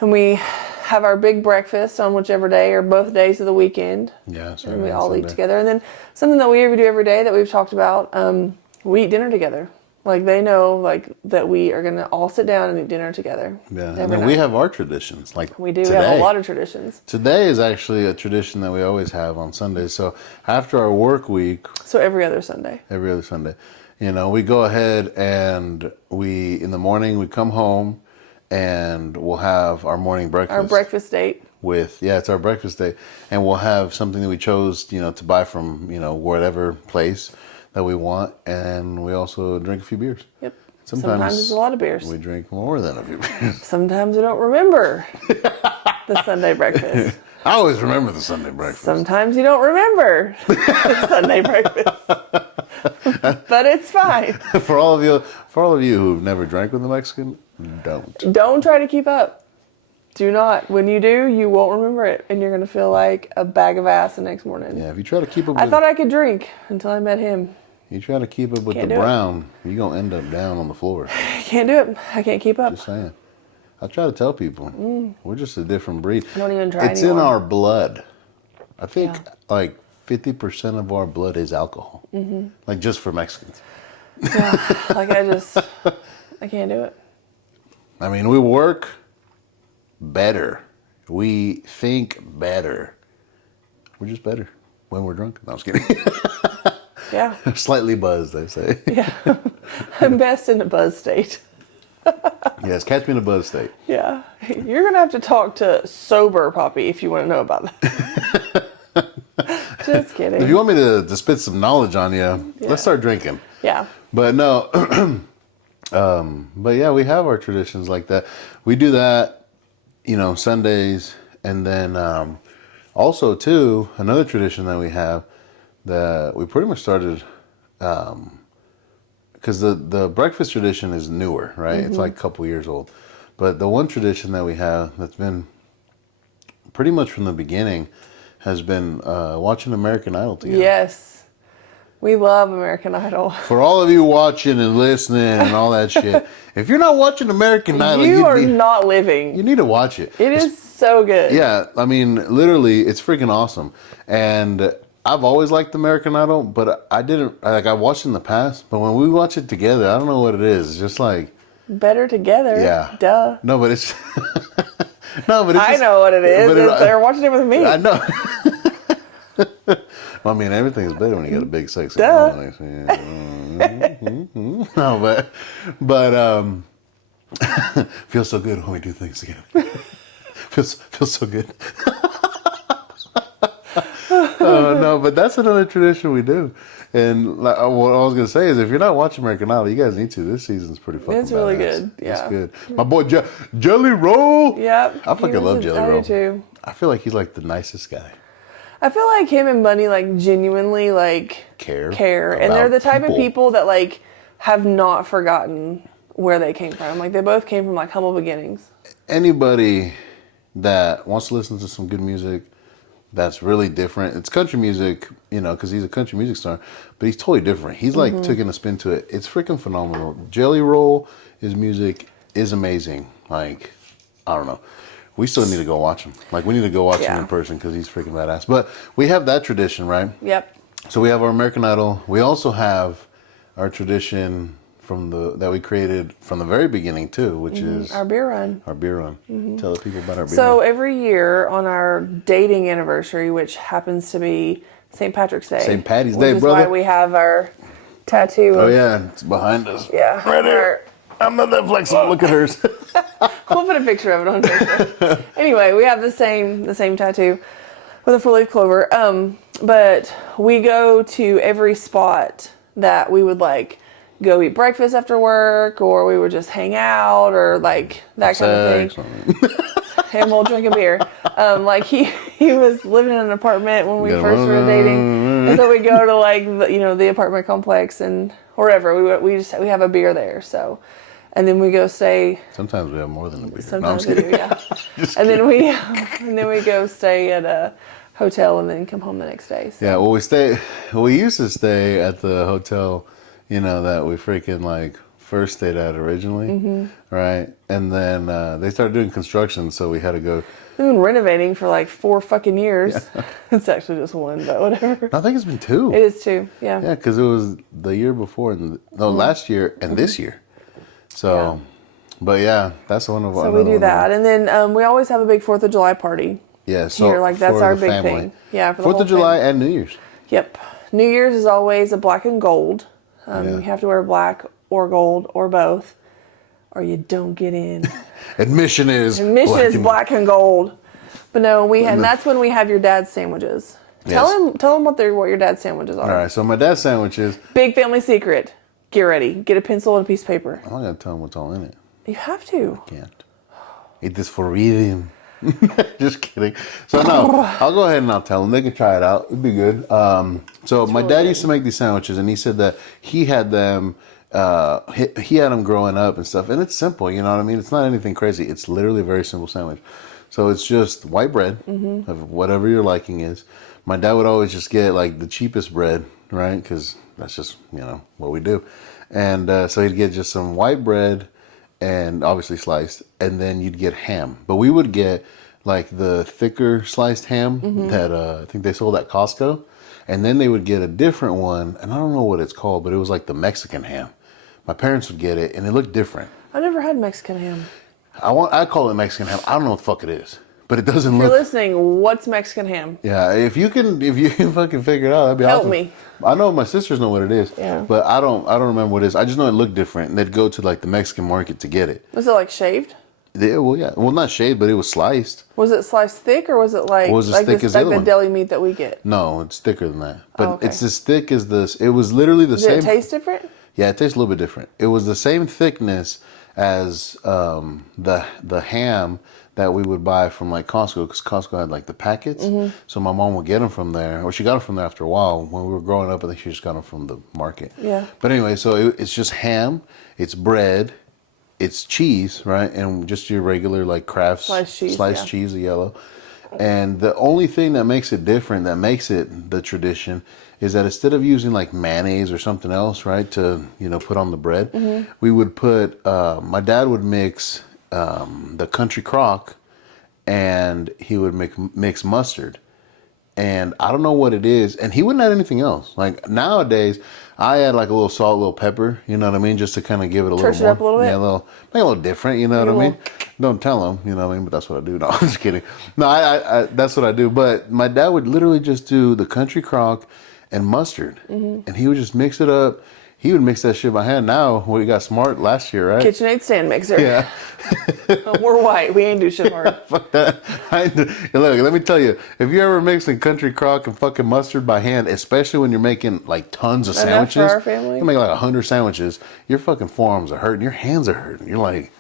we have our big breakfast on whichever day or both days of the weekend. Yeah, and we all eat together. And then something that we do every day that we've talked about, we eat dinner together. Like they know like that we are going to all sit down and eat dinner together. Yeah, and then we have our traditions. Like we do. Today. We have a lot of traditions. Today is actually a tradition that we always have on Sundays. So after our work week. So every other Sunday. Every other Sunday. We go ahead and in the morning, we come home and we'll have our morning breakfast. Our breakfast date. It's our breakfast date. And we'll have something that we chose, to buy from, whatever place that we want. And we also drink a few beers. Yep. Sometimes it's a lot of beers. We drink more than a few beers. Sometimes we don't remember the Sunday breakfast. I always remember the Sunday breakfast. Sometimes you don't remember the Sunday breakfast. But it's fine. For all of you who've never drank with a Mexican, don't. Don't try to keep up. Do not. When you do, you won't remember it, and you're gonna feel like a bag of ass the next morning. Yeah, if you try to keep up I with... thought I could drink until I met him. You try to keep up with Can't the do it. brown, you're going to end up down on the floor. I can't do it. I can't keep up. Just saying. I try to tell people, we're just a different breed. I don't even try It's anymore. in our blood. I think like 50% of our blood is alcohol. Mm-hmm. Like just for Mexicans. Yeah, like I can't do it. I mean, we work better. We think better. We're just better when we're drunk. No, I'm just kidding. Yeah. Slightly buzzed, they say. Yeah. I'm best in a buzz state. Yes, catch me in a buzz state. Yeah. You're going to have to talk to sober Papi if you want to know about that. Just kidding. If you want me to spit some knowledge on you, let's start drinking. Yeah. But no, but yeah, we have our traditions like that. We do that, Sundays. And then also, too, another tradition that we have that we pretty much started, because the breakfast tradition is newer, right? It's like a couple years old. But the one tradition that we have that's been pretty much from the beginning has been watching American Idol together. Yes. We love American Idol. For all of you watching and listening and all that shit, if you're not watching American Idol, You are not living. you need to watch it. It is so good. Yeah, I mean, literally, it's freaking awesome. And I've always liked American Idol, but I watched it in the past, but when we watch it together, I don't know what it is. It's just like... Better together. Yeah. Duh. No, but it's... No, but it's I know what it is. They're watching it with me. I know. Well, I mean, everything's better when you got a big sexy Duh. woman. No, but feels so good when we do things together. feels so good. No, but that's another tradition we do. And what I was gonna say is, if you're not watching American Idol, you guys need to. This season's pretty fucking It's really badass. good. Yeah. It's good. My boy Jelly Roll. Yep. I fucking love Jelly Roll. I do too. I feel like he's like the nicest guy. I feel like him and Bunny like genuinely like Care and they're the about type people. of people that like have not forgotten where they came from. Like they both came from like humble beginnings. Anybody that wants to listen to some good music that's really different. It's country music, because he's a country music star, but he's totally different. He's like taking a spin to it. It's freaking phenomenal. Jelly Roll, his music is amazing. Like, I don't know. We still need to go watch him. Like, we need to go watch him in person because he's freaking badass. But we have that tradition, right? Yep. So we have our American Idol. We also have our tradition that we created from the very beginning too, which is Our beer run. our beer run. Tell the people about our beer So run. every year on our dating anniversary, which happens to be St. Patrick's Day. St. Patty's which Day, is brother. why we have our tattoo. Oh yeah, it's behind us. Yeah. Right there. I'm not that flexible. Look at hers. We'll put a picture of it on Facebook. Anyway, we have the same tattoo with a 4-leaf clover. But we go to every spot that we would like go eat breakfast after work, or we would just hang out, or like that kind of thing. And we'll drink a beer. Like he was living in an apartment when we first started dating, and so we go to like the apartment complex and wherever we have a beer there. So. And then we go stay. Sometimes we have more than a beer. Sometimes we do, yeah. And then we go stay at a hotel and then come home the next day. So. Yeah, we used to stay at the hotel, that we freaking like first stayed at originally, right? And then they started doing construction, so we had to go. We've been renovating for like 4 fucking years. Yeah. It's actually just 1, but whatever. I think it's been 2. It is 2, yeah. Yeah, because it was the year before, last year and this year. So, but yeah, that's one of our. So we do that, and then we always have a big 4th of July party. Yeah, so here, like that's for our the big family. thing. Yeah, for the 4th whole of July family. and New Year's. Yep, New Year's is always a black and gold. You have to wear black or gold or both, or you don't get in. Admission is black and gold. But no, and that's when we have your dad's sandwiches. Tell them what your dad's sandwiches are. All right, so my dad's sandwiches. Big family secret. Get ready. Get a pencil and a piece of paper. I'm not gonna tell them what's all in it. You have to. Can't. Eat this for reading. Just kidding. So no, I'll go ahead and I'll tell them. They can try it out. It'd be good. So my dad used to make these sandwiches, and he said that he had them He had them growing up and stuff, and it's simple. You know what I mean? It's not anything crazy. It's literally a very simple sandwich. So it's just white bread of whatever your liking is. My dad would always just get like the cheapest bread, right? Because that's just what we do. And so he'd get just some white bread, and obviously sliced, and then you'd get ham. But we would get like the thicker sliced ham that I think they sold at Costco. And then they would get a different one, and I don't know what it's called, but it was like the Mexican ham. My parents would get it, and it looked different. I never had Mexican ham. I call it Mexican ham. I don't know what the fuck it is, but it doesn't If look. you're listening, what's Mexican ham? Yeah, if you can fucking figure it out, that'd be Help awesome. me. I know my sisters know what it is. Yeah. But I don't remember what it is. I just know it looked different, and they'd go to like the Mexican market to get it. Was it like shaved? Well, not shaved, but it was sliced. Was it sliced thick, or was it like It was as thick as the other the one. deli meat that we get? No, it's thicker than that. But okay. it's as thick as this. It was literally the Did same. it taste different? Yeah, it tastes a little bit different. It was the same thickness as the ham that we would buy from like Costco, because Costco had like the packets. So my mom would get them from there, or she got them from there after a while. When we were growing up, I think she just got them from the market. Yeah. But anyway, so it's just ham, it's bread, it's cheese, right? And just your regular like Kraft sliced cheese, the yellow. And the only thing that makes it different, that makes it the tradition, is that instead of using like mayonnaise or something else, right, to put on the bread, we would put. My dad would mix the country crock, and he would mix mustard. And I don't know what it is, and he wouldn't add anything else. Like nowadays, I add like a little salt, a little pepper, you know what I mean, just to kind of give it a little more. Church it up a little bit. Yeah, make it a little different, you know what I mean. Don't tell him, you know what I mean, but that's what I do. No, I'm just kidding. No, I that's what I do. But my dad would literally just do the country crock and mustard, and he would just mix it up. He would mix that shit by hand. Now we got smart last year, right? KitchenAid stand mixer. Yeah. We're white. We ain't do shit hard. Fuck that. Look, let me tell you, if you're ever mixing country crock and fucking mustard by hand, especially when you're making like tons of Enough sandwiches, for our family? you make like 100 sandwiches, your fucking forearms are hurting, your hands are hurting. You're like,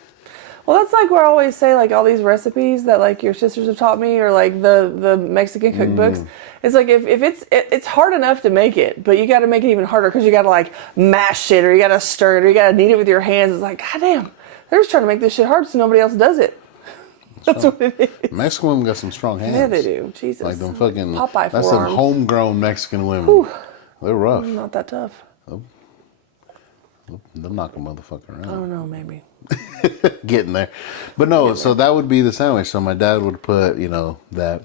Well, that's like where I always say, like, all these recipes that, like, your sisters have taught me, or, like, the Mexican cookbooks. It's like, if it's hard enough to make it, but you got to make it even harder, because you got to, like, mash it, or you got to stir it, or you got to knead it with your hands. It's like, goddamn, they're just trying to make this shit hard so nobody else does it. That's what it is. Mexican women got some strong hands. Yeah, they do. Jesus. Like them fucking, Popeye that's forearms. some homegrown Mexican women. Whew. They're rough. Not that tough. They'll knock a motherfucker around. I don't know, maybe. Getting there. But no, so that would be the sandwich. So my dad would put, that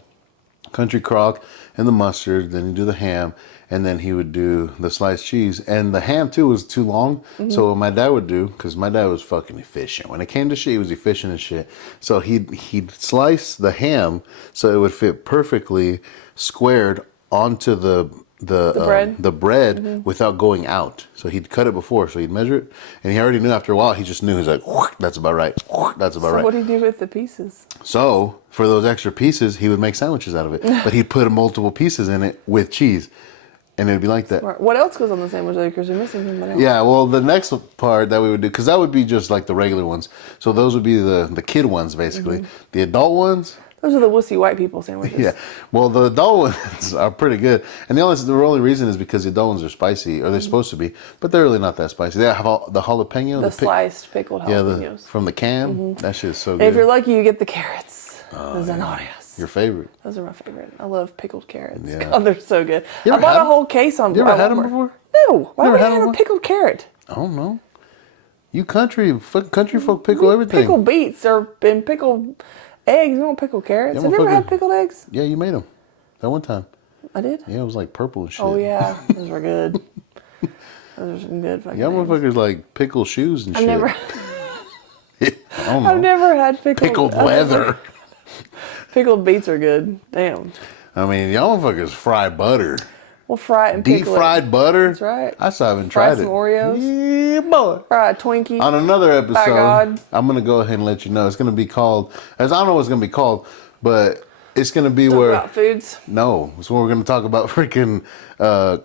country crock and the mustard, then he'd do the ham, and then he would do the sliced cheese. And the ham too was too long. So what my dad would do, because my dad was fucking efficient. When it came to shit, he was efficient as shit. So he'd slice the ham so it would fit perfectly squared onto the bread without going out. So he'd cut it before, so he'd measure it, and he already knew after a while. He just knew. He's like, that's about right. That's about right. So what do you do with the pieces? So for those extra pieces, he would make sandwiches out of it, but he'd put multiple pieces in it with cheese, and it'd be like that. Smart. What else goes on the sandwich? Because you're missing something else. Yeah, well, the next part that we would do, because that would be just like the regular ones. So those would be the kid ones, basically. The adult ones. Those are the wussy white people sandwiches. Yeah, well, the adult ones are pretty good, and the only reason is because the adult ones are spicy, or they're supposed to be, but they're really not that spicy. They have the jalapeno, The sliced pickled jalapenos. from the can. That shit's so And good. if you're lucky, you get the carrots. The zanahorias. Your favorite? Those are my favorite. I love pickled carrots. Yeah. God, they're so good. You I ever bought had a whole case on. You ever had them Walmart. before? No. Why You would ever I had have them a pickled carrot? I don't know. You country folk pickle everything. Pickled beets or pickled eggs. You don't pickle carrots. Yeah, Have you ever had motherfucker. pickled eggs? Yeah, you made them that one time. I did. Yeah, it was like purple and shit. Oh yeah, those were good. Those are some good fucking. Yeah, eggs. motherfuckers like pickle shoes and I've shit. never. I don't know. I've never had Pickled leather. Pickled beets are good. Damn. I mean, y'all motherfuckers fry butter. We'll fry it and Deep pickle fried it. butter? That's right. I still haven't Fry tried some it. Oreos. Yeah, boy. Fry a Twinkie. On another episode, God. I'm going to go ahead and let you know. It's going to be called, as I don't know what it's going to be called, but it's going to be Talk where, about foods. no, it's where we're going to talk about freaking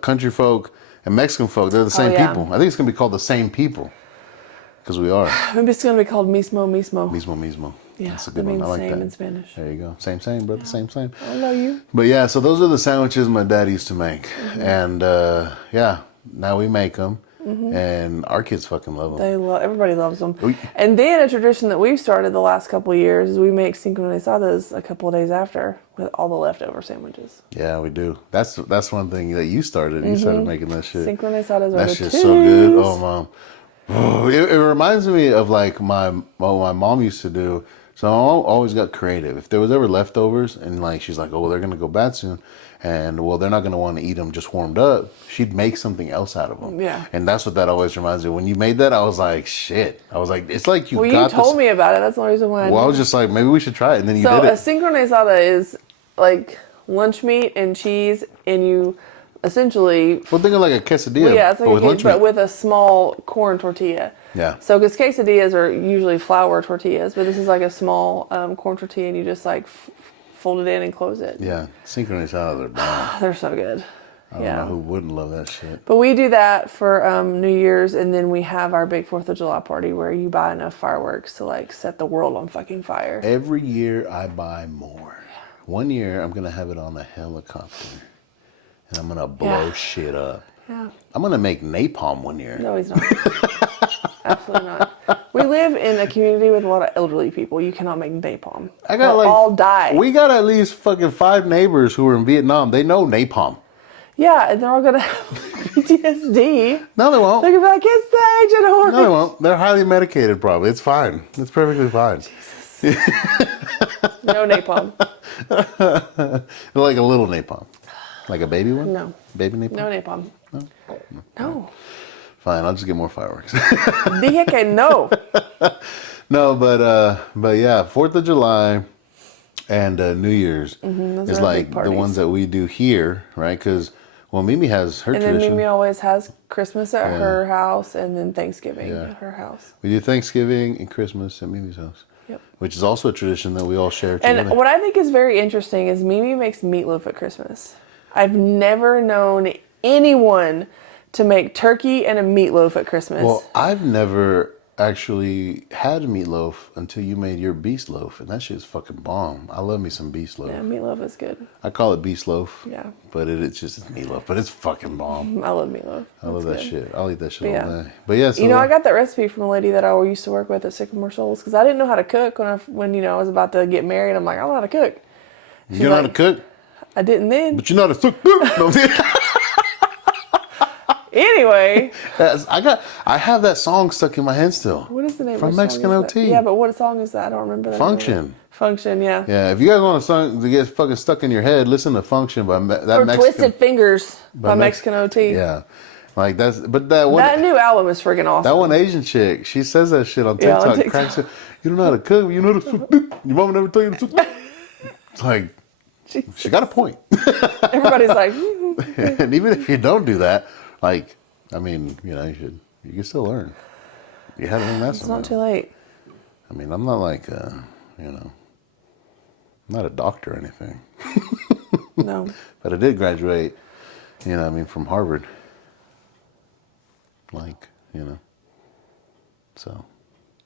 country folk and Mexican folk. They're the same yeah. people. I think it's going to be called the same people. Because we are. Maybe it's gonna be called mismo mismo. Mismo, mismo. Yeah, That's a that good one. means I like same that. in Spanish. There you go. Same, brother. Yeah. Same. I know you. But yeah, so those are the sandwiches my dad used to make. And yeah, now we make them. and our kids fucking love them. Everybody loves them. And then a tradition that we've started the last couple of years is we make sincronizadas a couple of days after with all the leftover sandwiches. Yeah, we do. That's one thing that you started. You started making that shit. Sincronizadas are That the shit's so good. Oh, Mom. Oh, it reminds me of like what my mom used to do. So my mom always got creative. If there was ever leftovers and like she's like, oh, well, they're going to go bad soon. And well, they're not going to want to eat them just warmed up. She'd make something else out of them. Yeah. And that's what that always reminds me. When you made that, I was like, shit. I was like, it's like Well, you told me about it. That's the only reason why. Well, I was just like, maybe we should try it. And then you did So a it. sincronizada is like lunch meat and cheese, and you essentially. Well, think of like a quesadilla. Well, yeah, it's like with lunch but meat. with a small corn tortilla. Yeah. So, because quesadillas are usually flour tortillas, but this is like a small corn tortilla, and you just like fold it in and close it. Yeah. Synchronizadas are bomb. They're so good. I don't know who wouldn't love that shit. But we do that for New Year's, and then we have our big 4th of July party where you buy enough fireworks to like set the world on fucking fire. Every year I buy more. One year I'm going to have it on a helicopter. And I'm going to blow shit up. Yeah. I'm going to make napalm one year. No, he's not. Absolutely not. We live in a community with a lot of elderly people. You cannot make napalm. They'll all die. We got at least fucking 5 neighbors who are in Vietnam. They know napalm. Yeah, and they're all going to have PTSD. No, they won't. They're going to be like, it's the Agent Orange. No, they won't. They're highly medicated probably. It's fine. It's perfectly fine. No napalm. Like a little napalm. Like a baby one? No. Baby napalm? No napalm. No. Fine, I'll just get more fireworks. Dije que no. No, but yeah, 4th of July and New Year's is like the ones that we do here, right? Because, well, Mimi has her tradition. And then Mimi always has Christmas at her house and then Thanksgiving at her house. We do Thanksgiving and Christmas at Mimi's house. Yep. Which is also a tradition that we all share together. And what I think is very interesting is Mimi makes meatloaf at Christmas. I've never known anyone to make turkey and a meatloaf at Christmas. Well, I've never actually had meatloaf until you made your beast loaf, and that shit's fucking bomb. I love me some beast loaf. Yeah, meatloaf is good. I call it beast loaf. Yeah. But it's just meatloaf, but it's fucking bomb. I love meatloaf. I love that shit. I'll eat that shit But all day. But yeah, so you know, I got that recipe from a lady that I used to work with at Sycamore Souls because I didn't know how to cook when I was about to get married. I'm like, I don't know how to cook. you know how to cook, I didn't then. but you know how to cook. No, Anyway, I have that song stuck in my head still. what is the name From of the Mexican song? OT. Yeah, but what song is that? I don't remember that. Function. Function, yeah. Yeah, if you guys want a song to get fucking stuck in your head, listen to Function by that Or Mexican. Twisted Fingers by Mexican OT. Yeah, like that one. That new album is freaking awesome. That one Asian chick, she says that shit on Yeah, TikTok. on TikTok. Cracks it. You don't know how to cook. You know how to cook. Your mama never told you to cook. It's like, she got a point. Everybody's like, And even if you don't do that, like, I mean, you can still learn. You had to learn that it's somehow. not too late. I mean, I'm not like, I'm not a doctor or anything. No. But I did graduate, from Harvard. So.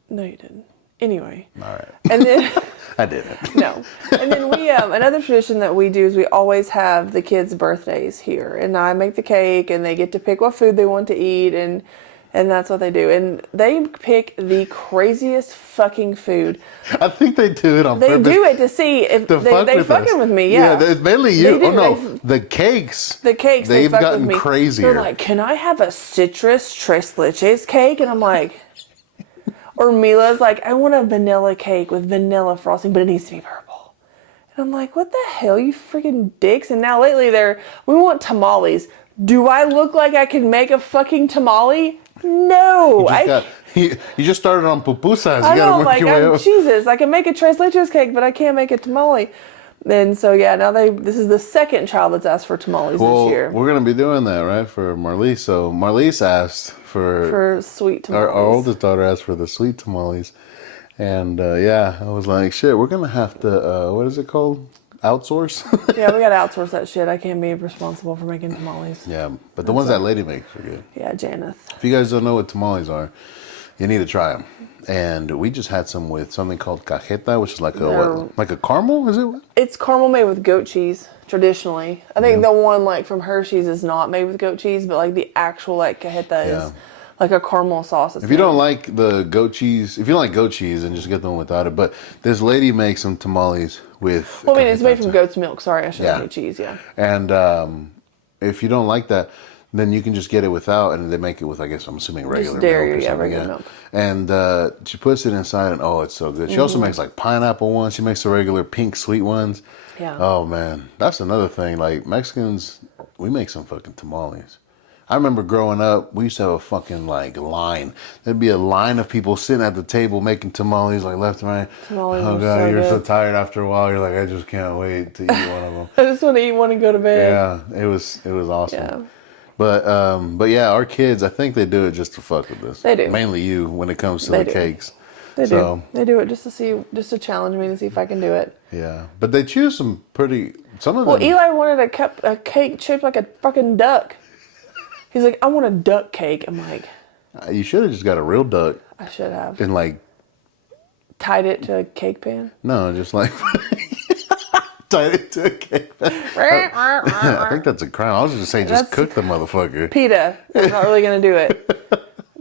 No, you didn't. Anyway. All right. And then... I didn't. No. And then we, another tradition that we do is we always have the kids' birthdays here. And I make the cake and they get to pick what food they want to eat and that's what they do. And they pick the craziest fucking food. I think they do it on purpose. They do it to see if they fucking with me, yeah. Yeah, it's mainly you. They Oh do. no, the cakes. they they've fuck gotten with me. crazier. They're like, can I have a citrus tres leches cake? And I'm like... Or Mila's like, I want a vanilla cake with vanilla frosting, but it needs to be purple. And I'm like, what the hell, you freaking dicks? And now lately we want tamales. Do I look like I can make a fucking tamale? No. You just started on pupusas. I You gotta know, work like, your way up. Jesus, I can make a tres leches cake, but I can't make a tamale. And so, yeah, now this is the second child that's asked for tamales this year. We're going to be doing that, right, for Marlise. So Marlise asked for sweet tamales. Our oldest daughter asked for the sweet tamales. And, I was like, shit, we're going to have to, what is it called? Outsource? Yeah, we got to outsource that shit. I can't be responsible for making tamales. Yeah, but the ones that lady makes are good. Yeah, Janeth. If you guys don't know what tamales are, you need to try them. And we just had some with something called cajeta, which is like They're- like a caramel, is it? It's caramel made with goat cheese, traditionally. I think the one, like, from Hershey's is not made with goat cheese, but, like, the actual, like, cajeta is like a caramel sauce. If you don't like the goat cheese, if you don't like goat cheese, then just get the one without it. But this lady makes some tamales with... Well, I mean, it's made from goat's milk. Sorry, I should have said cheese, And if you don't like that, then you can just get it without, and they make it with, I guess, I'm assuming regular dairy, milk or something. regular milk. And she puts it inside, and oh, it's so good. She also makes like pineapple ones. She makes the regular pink sweet ones. Yeah. Oh man, that's another thing. Like Mexicans, we make some fucking tamales. I remember growing up, we used to have a fucking like line. There'd be a line of people sitting at the table making tamales, like left and right. Tamales oh are god, so you're good. so tired after a while. You're like, I just can't wait to eat one of them. I just want to eat one and go to bed. Yeah, it was awesome. Yeah. But yeah, our kids, I think they do it just to fuck with us. They do. Mainly you when it comes to They the do. cakes. They So, do. They do it just to challenge me to see if I can do it. yeah, but they choose some pretty. Some of Well, them. Eli wanted a cake shaped like a fucking duck. He's like, I want a duck cake. I'm like, You should have just got a real duck I should have and like tied it to a cake pan. no, just like tied it to a cake. I think that's a crime. I was just saying, just That's- cook the motherfucker. PETA. I'm not really gonna do it.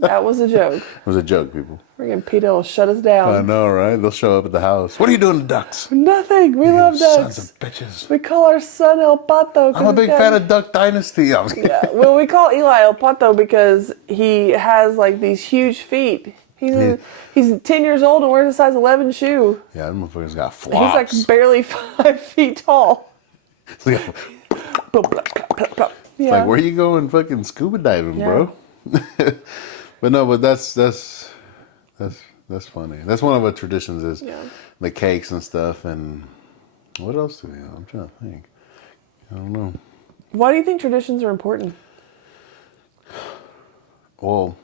That was a joke. It was a joke, people. Friggin' PETA will shut us down. I know, right? They'll show up at the house. What are you doing to ducks? Nothing. We love ducks. Sons of bitches. We call our son El Pato. I'm a big fan of Duck Dynasty. I was kidding. Yeah. Well, we call Eli El Pato because he has like these huge feet. He's 10 years old and wears a size 11 shoe. Yeah, that motherfucker's got flops. He's like barely 5 feet tall. It's like, Plop, plop, plop, plop, plop. Yeah. like, where you going fucking scuba diving, bro? But no, but that's funny. That's one of our traditions is the cakes and stuff. And what else do we have? I'm trying to think. I don't know. Why do you think traditions are important? Well,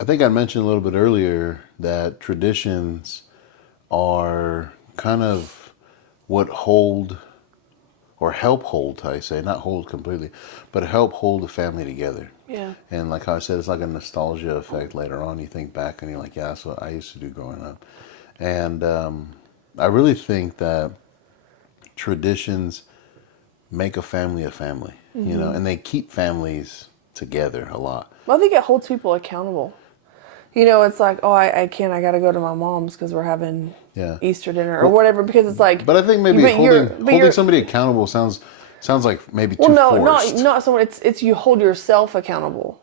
I think I mentioned a little bit earlier that traditions are kind of what hold or help hold, I say, not hold completely, but help hold the family together. Yeah. And like how I said, it's like a nostalgia effect later on. You think back and you're like, yeah, that's what I used to do growing up. And I really think that traditions make a family, you know, and they keep families together a lot. Well, I think it holds people accountable. You know, it's like, oh, I can't. I got to go to my mom's because we're having Easter dinner or whatever. Because it's like, but I think maybe but holding somebody accountable sounds like maybe too forced. not someone. It's you hold yourself accountable.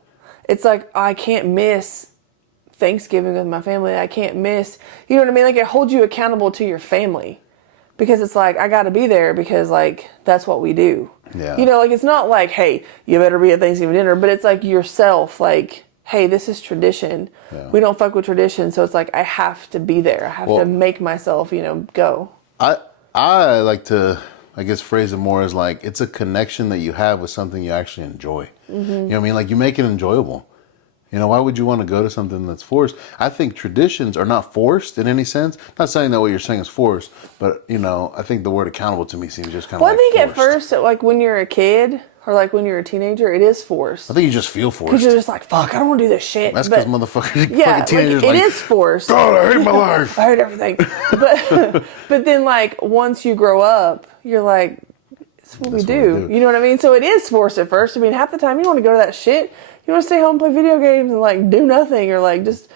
It's like I can't miss Thanksgiving with my family. I can't miss. You know what I mean? Like it holds you accountable to your family because it's like I got to be there because like that's what we do. Yeah. You know, like it's not like hey, you better be at Thanksgiving dinner, but it's like yourself, like. Hey, this is tradition. Yeah. We don't fuck with tradition, so it's like I have to be there. I have to make myself, you know, go. I like to, I guess, phrase it more as like it's a connection that you have with something you actually enjoy. Mm-hmm. You know what I mean? Like you make it enjoyable. You know, why would you want to go to something that's forced? I think traditions are not forced in any sense. Not saying that what you're saying is forced, but you know, I think the word accountable to me seems just kind of. Well, like I think forced. at first, like when you're a kid. Or like when you're a teenager, it is forced. I think you just feel forced. Because you're just like, fuck, I don't want to do this shit. That's because motherfuckers, yeah, fucking teenagers like, it is forced. God, I hate my life. I hate everything. but then like once you grow up, you're like, that's what we do. You know what I mean? So it is forced at first. I mean, half the time you don't want to go to that shit. You want to stay home and play video games and like do nothing or like just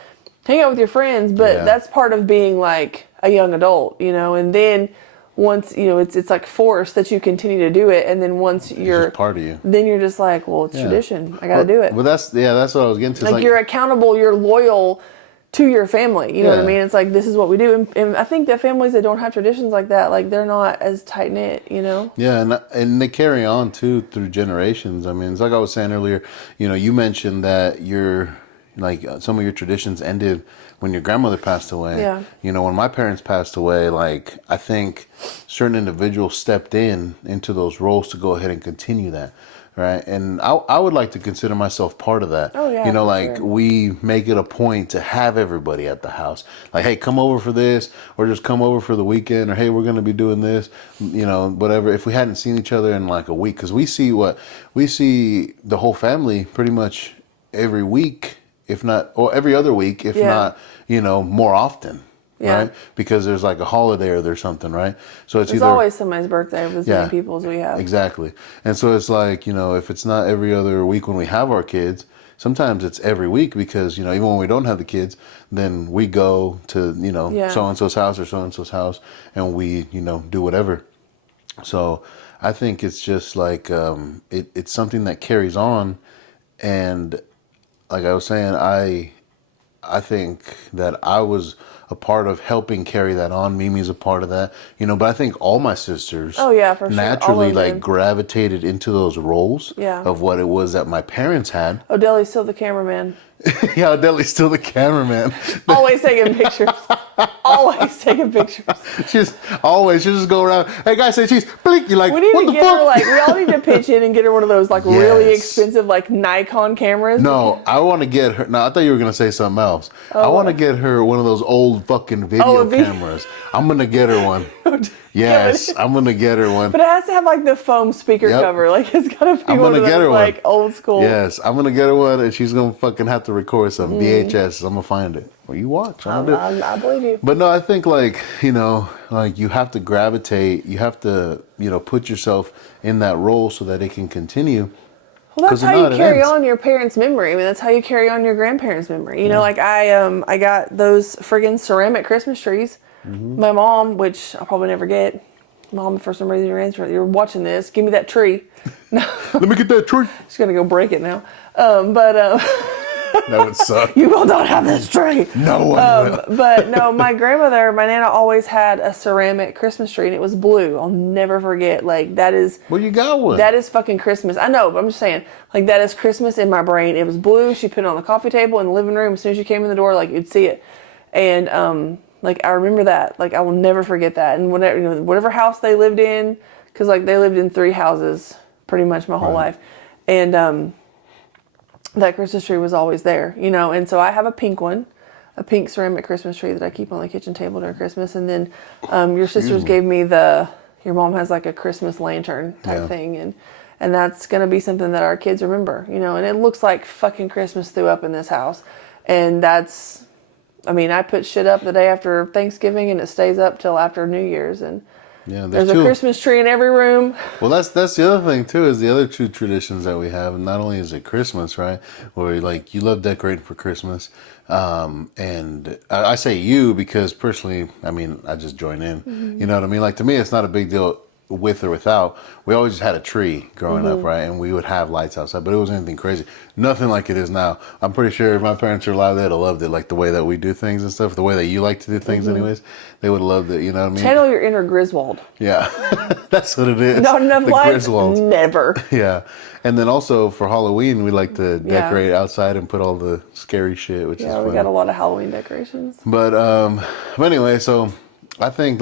hang out with your friends. But that's part of being like a young adult, you know, and then once you know it's like forced that you continue to do it, and then once you're just part of you, then you're just like, well, it's tradition. I got to do it. Well, that's what I was getting to. Like you're accountable, you're loyal to your family. You know what I mean? It's like this is what we do, and I think that families that don't have traditions like that, like they're not as tight knit. You know? Yeah, and they carry on too through generations. I mean, it's like I was saying earlier. You know, you mentioned that your like some of your traditions ended when your grandmother passed away. Yeah. You know, when my parents passed away, like I think certain individuals stepped into those roles to go ahead and continue that. Right. And I would like to consider myself part of that. Oh, yeah. You know, like we make it a point to have everybody at the house. Like, hey, come over for this or just come over for the weekend or hey, we're going to be doing this, you know, whatever. If we hadn't seen each other in like a week, because we see the whole family pretty much every week. if not, or every other week, if not, more often. Yeah. Right? Because there's like a holiday or there's something, right? So it's There's either always somebody's birthday with as many people as we have. Exactly. And so it's like, if it's not every other week when we have our kids, sometimes it's every week because, even when we don't have the kids, then we go to, so-and-so's house or so-and-so's house and we, do whatever. So I think it's just like, it's something that carries on. And like I was saying, I think that I was a part of helping carry that on. Mimi's a part of that, but I think all my sisters, Oh yeah, for sure, naturally like gravitated into those roles of what it was that my parents had. Odellie's still the cameraman. Yeah, Odellie's still the cameraman. Always taking pictures. Always taking pictures. She'll just go around. Hey guys, say cheese. Blink. You're like, we need what to the get fuck? her we all need to pitch in and get her one of those really expensive Nikon cameras. No, I want to get her. No, I thought you were gonna say something else. I want to get her one of those old fucking video cameras. I'm gonna get her one. Yes, I'm gonna get her one. But it has to have the foam speaker cover. It's gotta be one of those old school. Yes, I'm gonna get her one, and she's gonna fucking have to record some VHS. I'm gonna find it. Well, you watch. I believe you. But no, I think you have to gravitate. You have to put yourself in that role so that it can continue. Well, that's how you carry on your parents' memory. I mean, that's how you carry on your grandparents' memory. I got those friggin' ceramic Christmas trees. Mm-hmm. My mom, which I'll probably never get. Mom, for some reason you're watching this. Give me that tree. Let me get that tree. She's gonna go break it now. That would suck. You will not have this tree. No one will. But no, my Nana always had a ceramic Christmas tree, and it was blue. I'll never forget. That is. Well, you got one. That is fucking Christmas. I know, but I'm just saying. That is Christmas in my brain. It was blue. She put it on the coffee table in the living room. As soon as you came in the door, you'd see it. And I remember that. I will never forget that. And whatever house they lived in, because they lived in 3 houses pretty much my whole life, and that Christmas tree was always there, and so I have a pink one, a pink ceramic Christmas tree that I keep on the kitchen table during Christmas. And then your sisters gave me your mom has a Christmas lantern type thing, and that's going to be something that our kids remember, and it looks like fucking Christmas threw up in this house. And I put shit up the day after Thanksgiving and it stays up till after New Year's, and there's a Christmas tree in every room. Well, that's the other thing too, is the other 2 traditions that we have. And not only is it Christmas, right, where you love decorating for Christmas, and I say you because personally, I just join in. Mm-hmm. You know what I mean? To me, it's not a big deal with or without. We always just had a tree growing up, right? And we would have lights outside, but it wasn't anything crazy. Nothing like it is now. I'm pretty sure if my parents are alive, they'd have loved it, the way that we do things and stuff, the way that you like to do things anyways. They would have loved it, you know what I mean? Channel your inner Griswold. Yeah, that's what it is. Not enough lights? Never. Yeah. And then also for Halloween, we like to decorate outside and put all the scary shit, which is fun. We got a lot of Halloween decorations. But anyway, so I think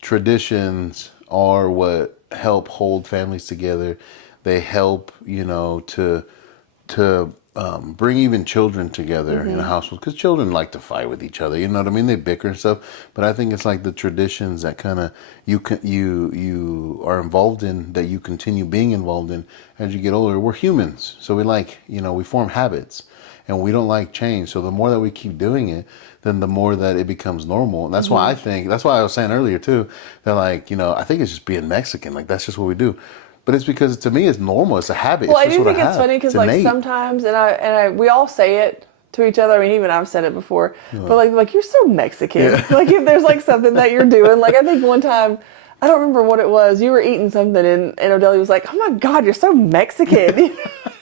traditions are what help hold families together. They help, to bring even children together in a household, because children like to fight with each other. You know what I mean? They bicker and stuff. But I think it's the traditions that kind of you are involved in, that you continue being involved in as you get older. We're humans, so we form habits, and we don't like change. So the more that we keep doing it, then the more that it becomes normal. And that's why that's why I was saying earlier too, that I think it's just being Mexican. That's just what we do. But it's because to me it's normal. It's a habit. Well, I do think it's funny because sometimes, and we all say it to each other. Even I've said it before, but you're so Mexican. Yeah. If there's something that you're doing, I think one time, I don't remember what it was. You were eating something, and Odelia was like, "Oh my God, you're so Mexican."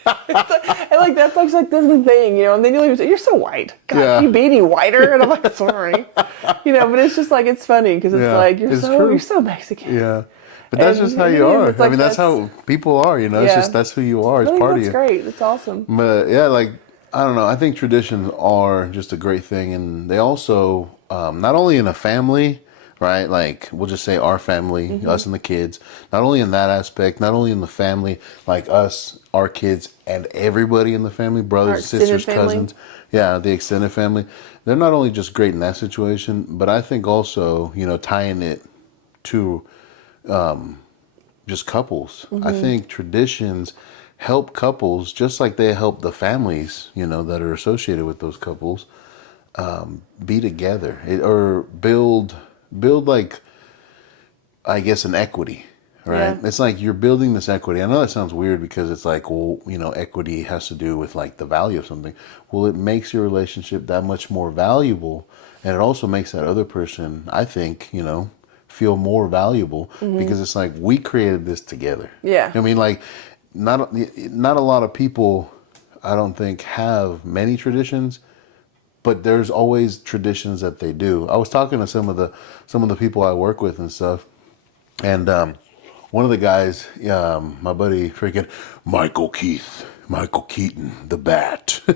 And that's this is the thing, And then you're so white. God, can you be any whiter? And I'm like, sorry, But it's just it's funny because you're so Mexican. Yeah. But that's just how you are. That's how people are, It's just, that's who you are. It's part of you. That's great. It's awesome. But yeah, I don't know. I think traditions are just a great thing. And they also, not only in a family, right? We'll just say our family, us and the kids. Not only in that aspect, not only in the family, us, our kids, and everybody in the family, brothers, sisters, cousins. Yeah, the extended family. They're not only just great in that situation, but I think also, tying it to just couples. I think traditions help couples just like they help the families, that are associated with those couples, be together, or build like, I guess, an equity, right? Yeah. It's like you're building this equity. I know that sounds weird because it's like, well, equity has to do with like the value of something. Well, it makes your relationship that much more valuable. And it also makes that other person, I think, feel more valuable because it's like we created this together. Yeah. I mean, like, not a lot of people, I don't think, have many traditions, but there's always traditions that they do. I was talking to some of the people I work with and stuff, and one of the guys, my buddy, freaking Michael Keaton, the Bat. He's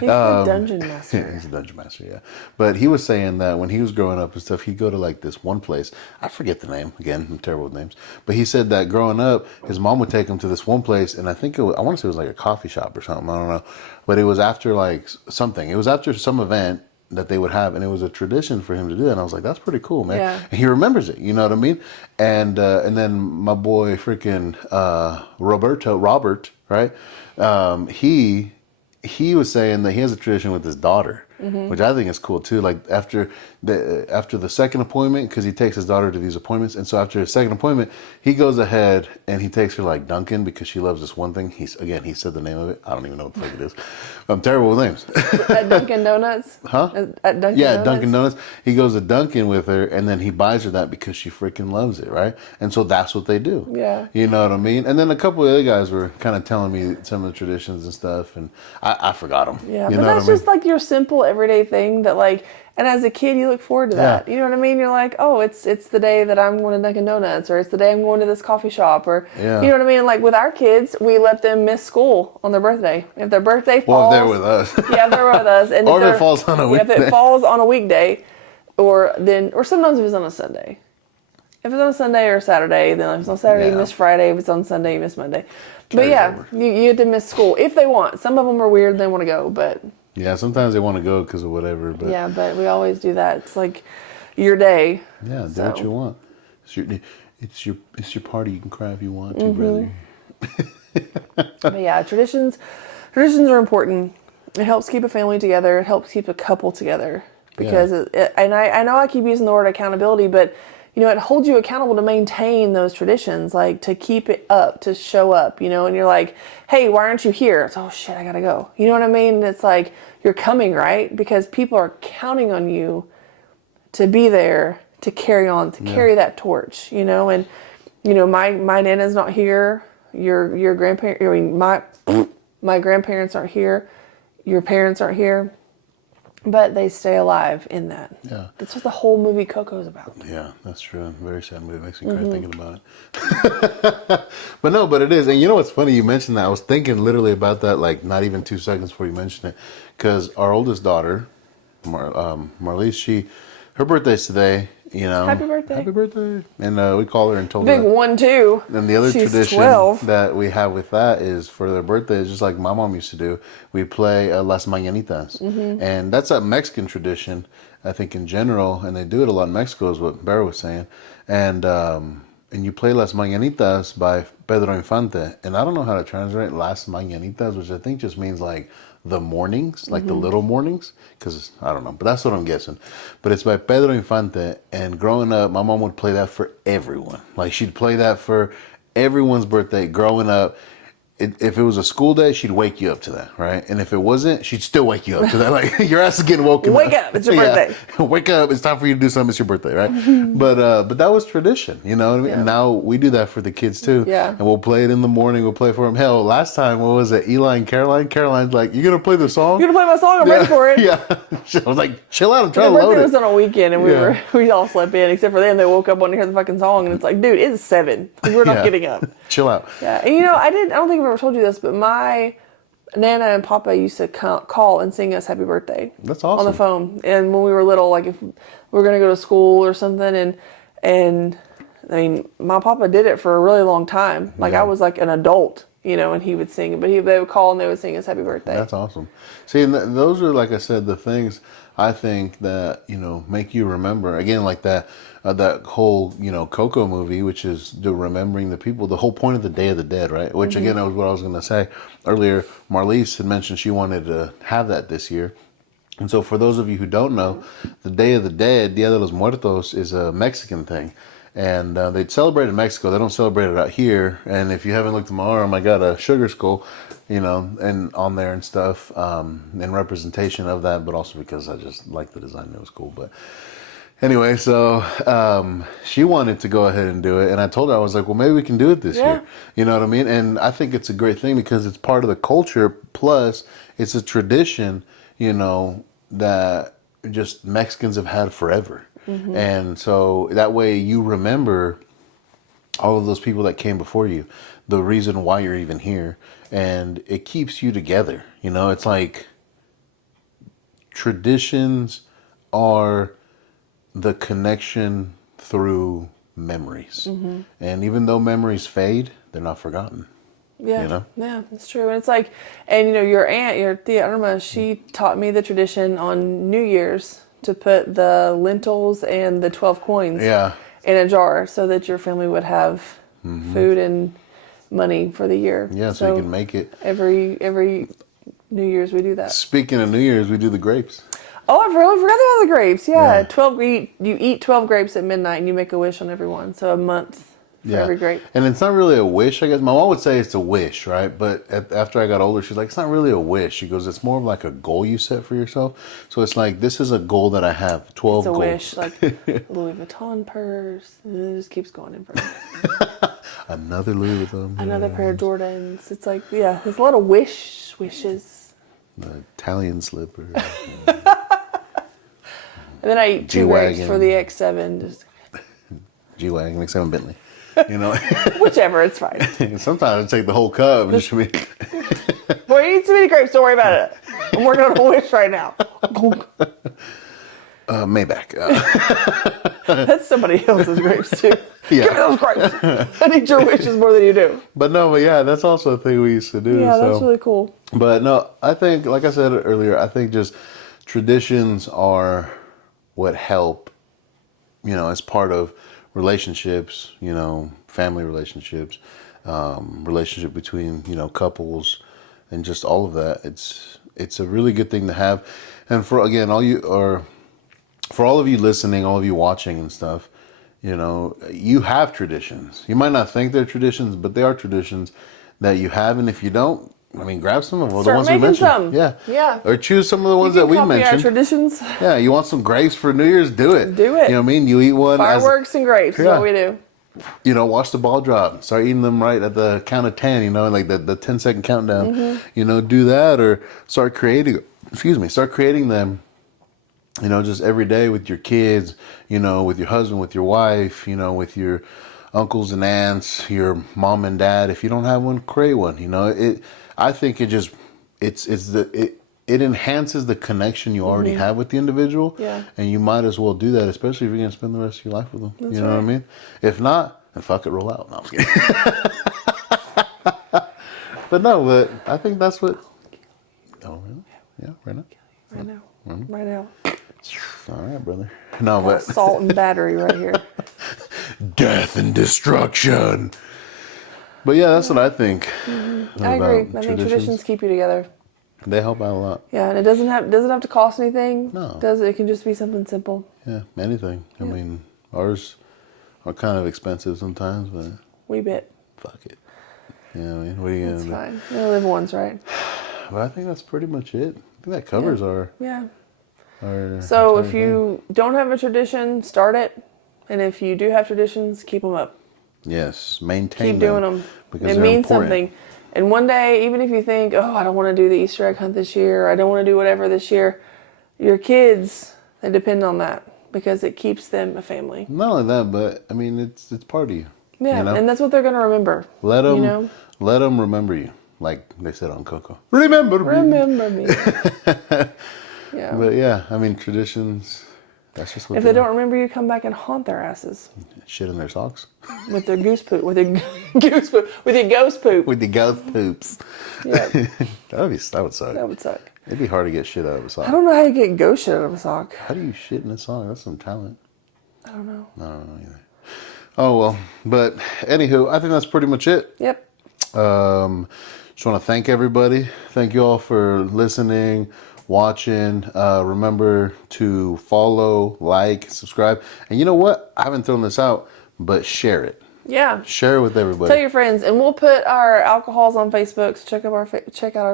the dungeon master. He's a dungeon master, yeah. But he was saying that when he was growing up and stuff, he'd go to like this one place. I forget the name. Again, I'm terrible with names. But he said that growing up, his mom would take him to this one place, and I want to say it was like a coffee shop or something. I don't know. But it was after like something. It was after some event that they would have, and it was a tradition for him to do that. And I was like, that's pretty cool, man. Yeah. And he remembers it, you know what I mean? And then my boy freaking Robert, right? He was saying that he has a tradition with his daughter, which I think is cool too. Like after the second appointment, because he takes his daughter to these appointments, and so after his second appointment, he goes ahead and he takes her like Dunkin' because she loves this one thing. He said the name of it. I don't even know what the fuck it is. I'm terrible with names. At Dunkin' Donuts? Huh? At Dunkin' Yeah, Donuts? Dunkin' Donuts. He goes to Dunkin' with her, and then he buys her that because she freaking loves it, right? And so that's what they do. Yeah. You know what I mean? And then a couple of other guys were kind of telling me some of the traditions and stuff, and I forgot them. Yeah, you but know that's what I mean? just like your simple everyday thing that like, and as a kid you look forward to that. You know what I mean? You're like, oh, it's the day that I'm going to Dunkin' Donuts, or it's the day I'm going to this coffee shop, or Yeah. you know what I mean? And like with our kids, we let them miss school on their birthday. If their birthday falls, Well, if they're with us. yeah, if they're with us, and Or if it they're- falls on a yeah, if weekday. it falls on a weekday, or sometimes if it's on a Sunday. If it's on a Sunday or a Saturday, then if it's on Saturday, you Yeah. miss Friday. If it's on Sunday, you miss Monday. But Carries yeah, over. you get to miss school if they want. Some of them are weird; they want to go, but Yeah, sometimes they want to go because of whatever, but yeah, but we always do that. It's like your day. yeah, do what you want. It's your party. You can cry if you want to, Mm-hmm. brother. But yeah, traditions are important. It helps keep a family together. It helps keep a couple together because and I know I keep using the word accountability, but it holds you accountable to maintain those traditions, like to keep it up, to show up, and you're like, hey, why aren't you here? It's, oh shit, I gotta go. You know what I mean? It's like you're coming, right? Because people are counting on you to be there, to carry on, to carry that torch, and my Nana's not here. Your grandparents, I mean, my grandparents aren't here. Your parents aren't here. But they stay alive in that. Yeah. That's what the whole movie Coco's about. Yeah, that's true. Very sad movie. It makes me cry thinking about it. But it is. And you know what's funny? You mentioned that. I was thinking literally about that, like not even 2 seconds before you mentioned it. Because our oldest daughter, Marlise, her birthday's today. Happy birthday. Happy birthday. And we call her and told Big her. 1, too. And the other She's tradition 12. that we have with that is for their birthdays, just like my mom used to do, we play Las Mañanitas. And that's a Mexican tradition, I think, in general. And they do it a lot in Mexico, is what Bear was saying. And you play Las Mañanitas by Pedro Infante. And I don't know how to translate Las Mañanitas, which I think just means like the mornings, like the little mornings, because I don't know, but that's what I'm guessing. But it's by Pedro Infante, and growing up, my mom would play that for everyone. Like she'd play that for everyone's birthday growing up. If it was a school day, she'd wake you up to that, right? And if it wasn't, she'd still wake you up to that. Like your ass is getting woken Wake up, it's your birthday. Wake up, it's time for you to do something, it's your birthday, right? But that was tradition, you know what I mean? Yeah. And now we do that for the kids too. Yeah. And we'll play it in the morning, we'll play for them. Hell, last time, what was it? Eli and Caroline? Caroline's like, you gonna play the song? You're going to play my song? I'm ready for it. Yeah. I was like, chill out, I'm Their trying to load birthday it. was on a weekend, and Yeah. we all slept in, except for them. They woke up wanting to hear the fucking song, and it's like, dude, it's 7. We're not Yeah. getting up. Chill out. Yeah, and I don't think I've ever told you this, but my Nana and Papa used to call and sing us happy birthday. That's awesome. On the phone. And when we were little, like if we were going to go to school or something, and I mean, my Papa did it for a really long time. Like Yeah. I was like an adult, and he would sing. But they would call and they would sing his happy birthday. That's awesome. See, and those are, like I said, the things I think that, make you remember. Again, like that whole, Coco movie, which is the remembering the people, the whole point of the Day of the Dead, right? Which, again, that was what I was going to say earlier. Marlise had mentioned she wanted to have that this year. And so for those of you who don't know, the Day of the Dead, Dia de los Muertos, is a Mexican thing. And they celebrate in Mexico. They don't celebrate it out here. And if you haven't looked at my arm, I got a sugar skull, and on there and stuff, in representation of that, but also because I just like the design. It was cool. But anyway, so she wanted to go ahead and do it. And I told her, I was like, well, maybe we can do it this year. You know what I mean? And I think it's a great thing because it's part of the culture. Plus, it's a tradition, that just Mexicans have had forever. And so that way you remember all of those people that came before you, the reason why you're even here, and it keeps you together. It's like traditions are the connection through memories. And even though memories fade, they're not forgotten. Yeah, yeah, that's true. And it's like, and your aunt, your Tia Irma, she taught me the tradition on New Year's to put the lentils and the 12 coins in a jar so that your family would have food and money for the year. Yeah, so you can make it. Every New Year's we do that. Speaking of New Year's, we do the grapes. Oh, I really forgot about the grapes. Yeah, 12. You eat 12 grapes at midnight and you make a wish on everyone. So a month. For every grape. And it's not really a wish, I guess. My mom would say it's a wish, right? But after I got older, she's like, it's not really a wish. She goes, it's more of like a goal you set for yourself. So it's like, this is a goal that I have, 12 goals. It's a wish, like Louis Vuitton purse. And it just keeps going in front. Another Louis Vuitton. Another pair of Jordans. It's like, there's a lot of wishes. The Italian slipper. And then I eat 2 grapes for the X7. Just G-Wagon, X7 Bentley. Whichever, it's fine. Sometimes I take the whole cup. And Boy, you eat too many grapes. Don't worry about it. I'm working on a wish right now. Maybach. That's somebody else's grapes too. Yeah. Give me those grapes. I need your wishes more than you do. But that's also a thing we used to do. Yeah, that's really cool. But no, I think, like I said earlier, I think just traditions are what help, as part of relationships, family relationships, relationship between, couples, and just all of that. It's a really good thing to have. And for all of you listening, all of you watching and stuff, you have traditions. You might not think they're traditions, but they are traditions that you have. And if you don't, grab some of them. The ones we mentioned. Some. Yeah. Or choose some of the ones that we mentioned. Our traditions. Yeah, you want some grapes for New Year's? Do it. Do it. You know what I mean? You eat one. Fireworks and grapes is what we do. Watch the ball drop. Start eating them right at the count of 10, like the 10-second countdown. Do that, or start creating them, just every day with your kids, with your husband, with your wife, with your uncles and aunts, your mom and dad. If you don't have one, create one. I think it enhances the connection you already have with the individual. Yeah. And you might as well do that, especially if you're going to spend the rest of your life with them. That's what I mean? If not, then fuck it, roll out. No, I'm just kidding. but I think that's what... Oh, really? Yeah, right now? Right now. Mm-hmm. Right now. All right, brother. No, but... Salt and battery right here. Death and destruction. But yeah, that's what I think. I agree. I think traditions keep you together. They help out a lot. Yeah, and it doesn't have to cost anything. No. It can just be something simple. Yeah, anything. Yeah. Ours are kind of expensive sometimes, but we bit. Fuck it. Yeah, what are you gonna do? It's fine. We only live once, right? But I think that's pretty much it. I think that covers our. So if you don't have a tradition, start it, and if you do have traditions, keep them up. Yes, maintain Keep doing them. Because it means something. And one day, even if you think, I don't want to do the Easter egg hunt this year, or I don't want to do whatever this year, your kids, they depend on that because it keeps them a family. Not only that, but it's part of you. Yeah, and that's what they're going to remember. Let them remember you, like they said on Coco. Remember me. Remember me. Yeah. But yeah, traditions. That's just what If they don't remember you, come back and haunt their asses shit in their socks. with their goose poop, with their goose poop, with your ghost poop. With the ghost poops. Yeah, That would suck. that would suck. It'd be hard to get shit out of a sock. I don't know how you get ghost shit out of a sock. How do you shit in a sock? That's some talent. I don't know. I don't know either. Oh well, but anywho, I think that's pretty much it. Yep. Just want to thank everybody. Thank you all for listening, watching. Remember to follow, like, subscribe. And you know what? I haven't thrown this out, but share it. Yeah. Share it with everybody. Tell your friends, and we'll put our alcohols on Facebook. So check out our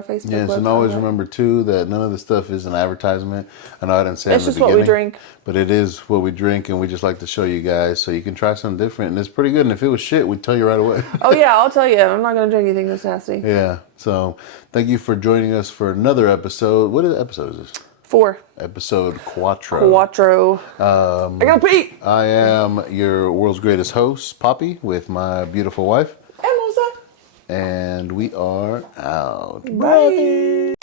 Facebook. Yes, and always remember too that none of this stuff is an advertisement. I know I didn't say It's in the just what we beginning, drink. but it is what we drink, and we just like to show you guys so you can try something different. And it's pretty good. And if it was shit, we'd tell you right away. Oh yeah, I'll tell you. I'm not gonna drink anything that's nasty. Yeah. So thank you for joining us for another episode. What episode is this? 4. Episode Quattro. Quattro. I gotta pee. I am your world's greatest host, Papi, with my beautiful wife. Hermosa. And we are out. Bye.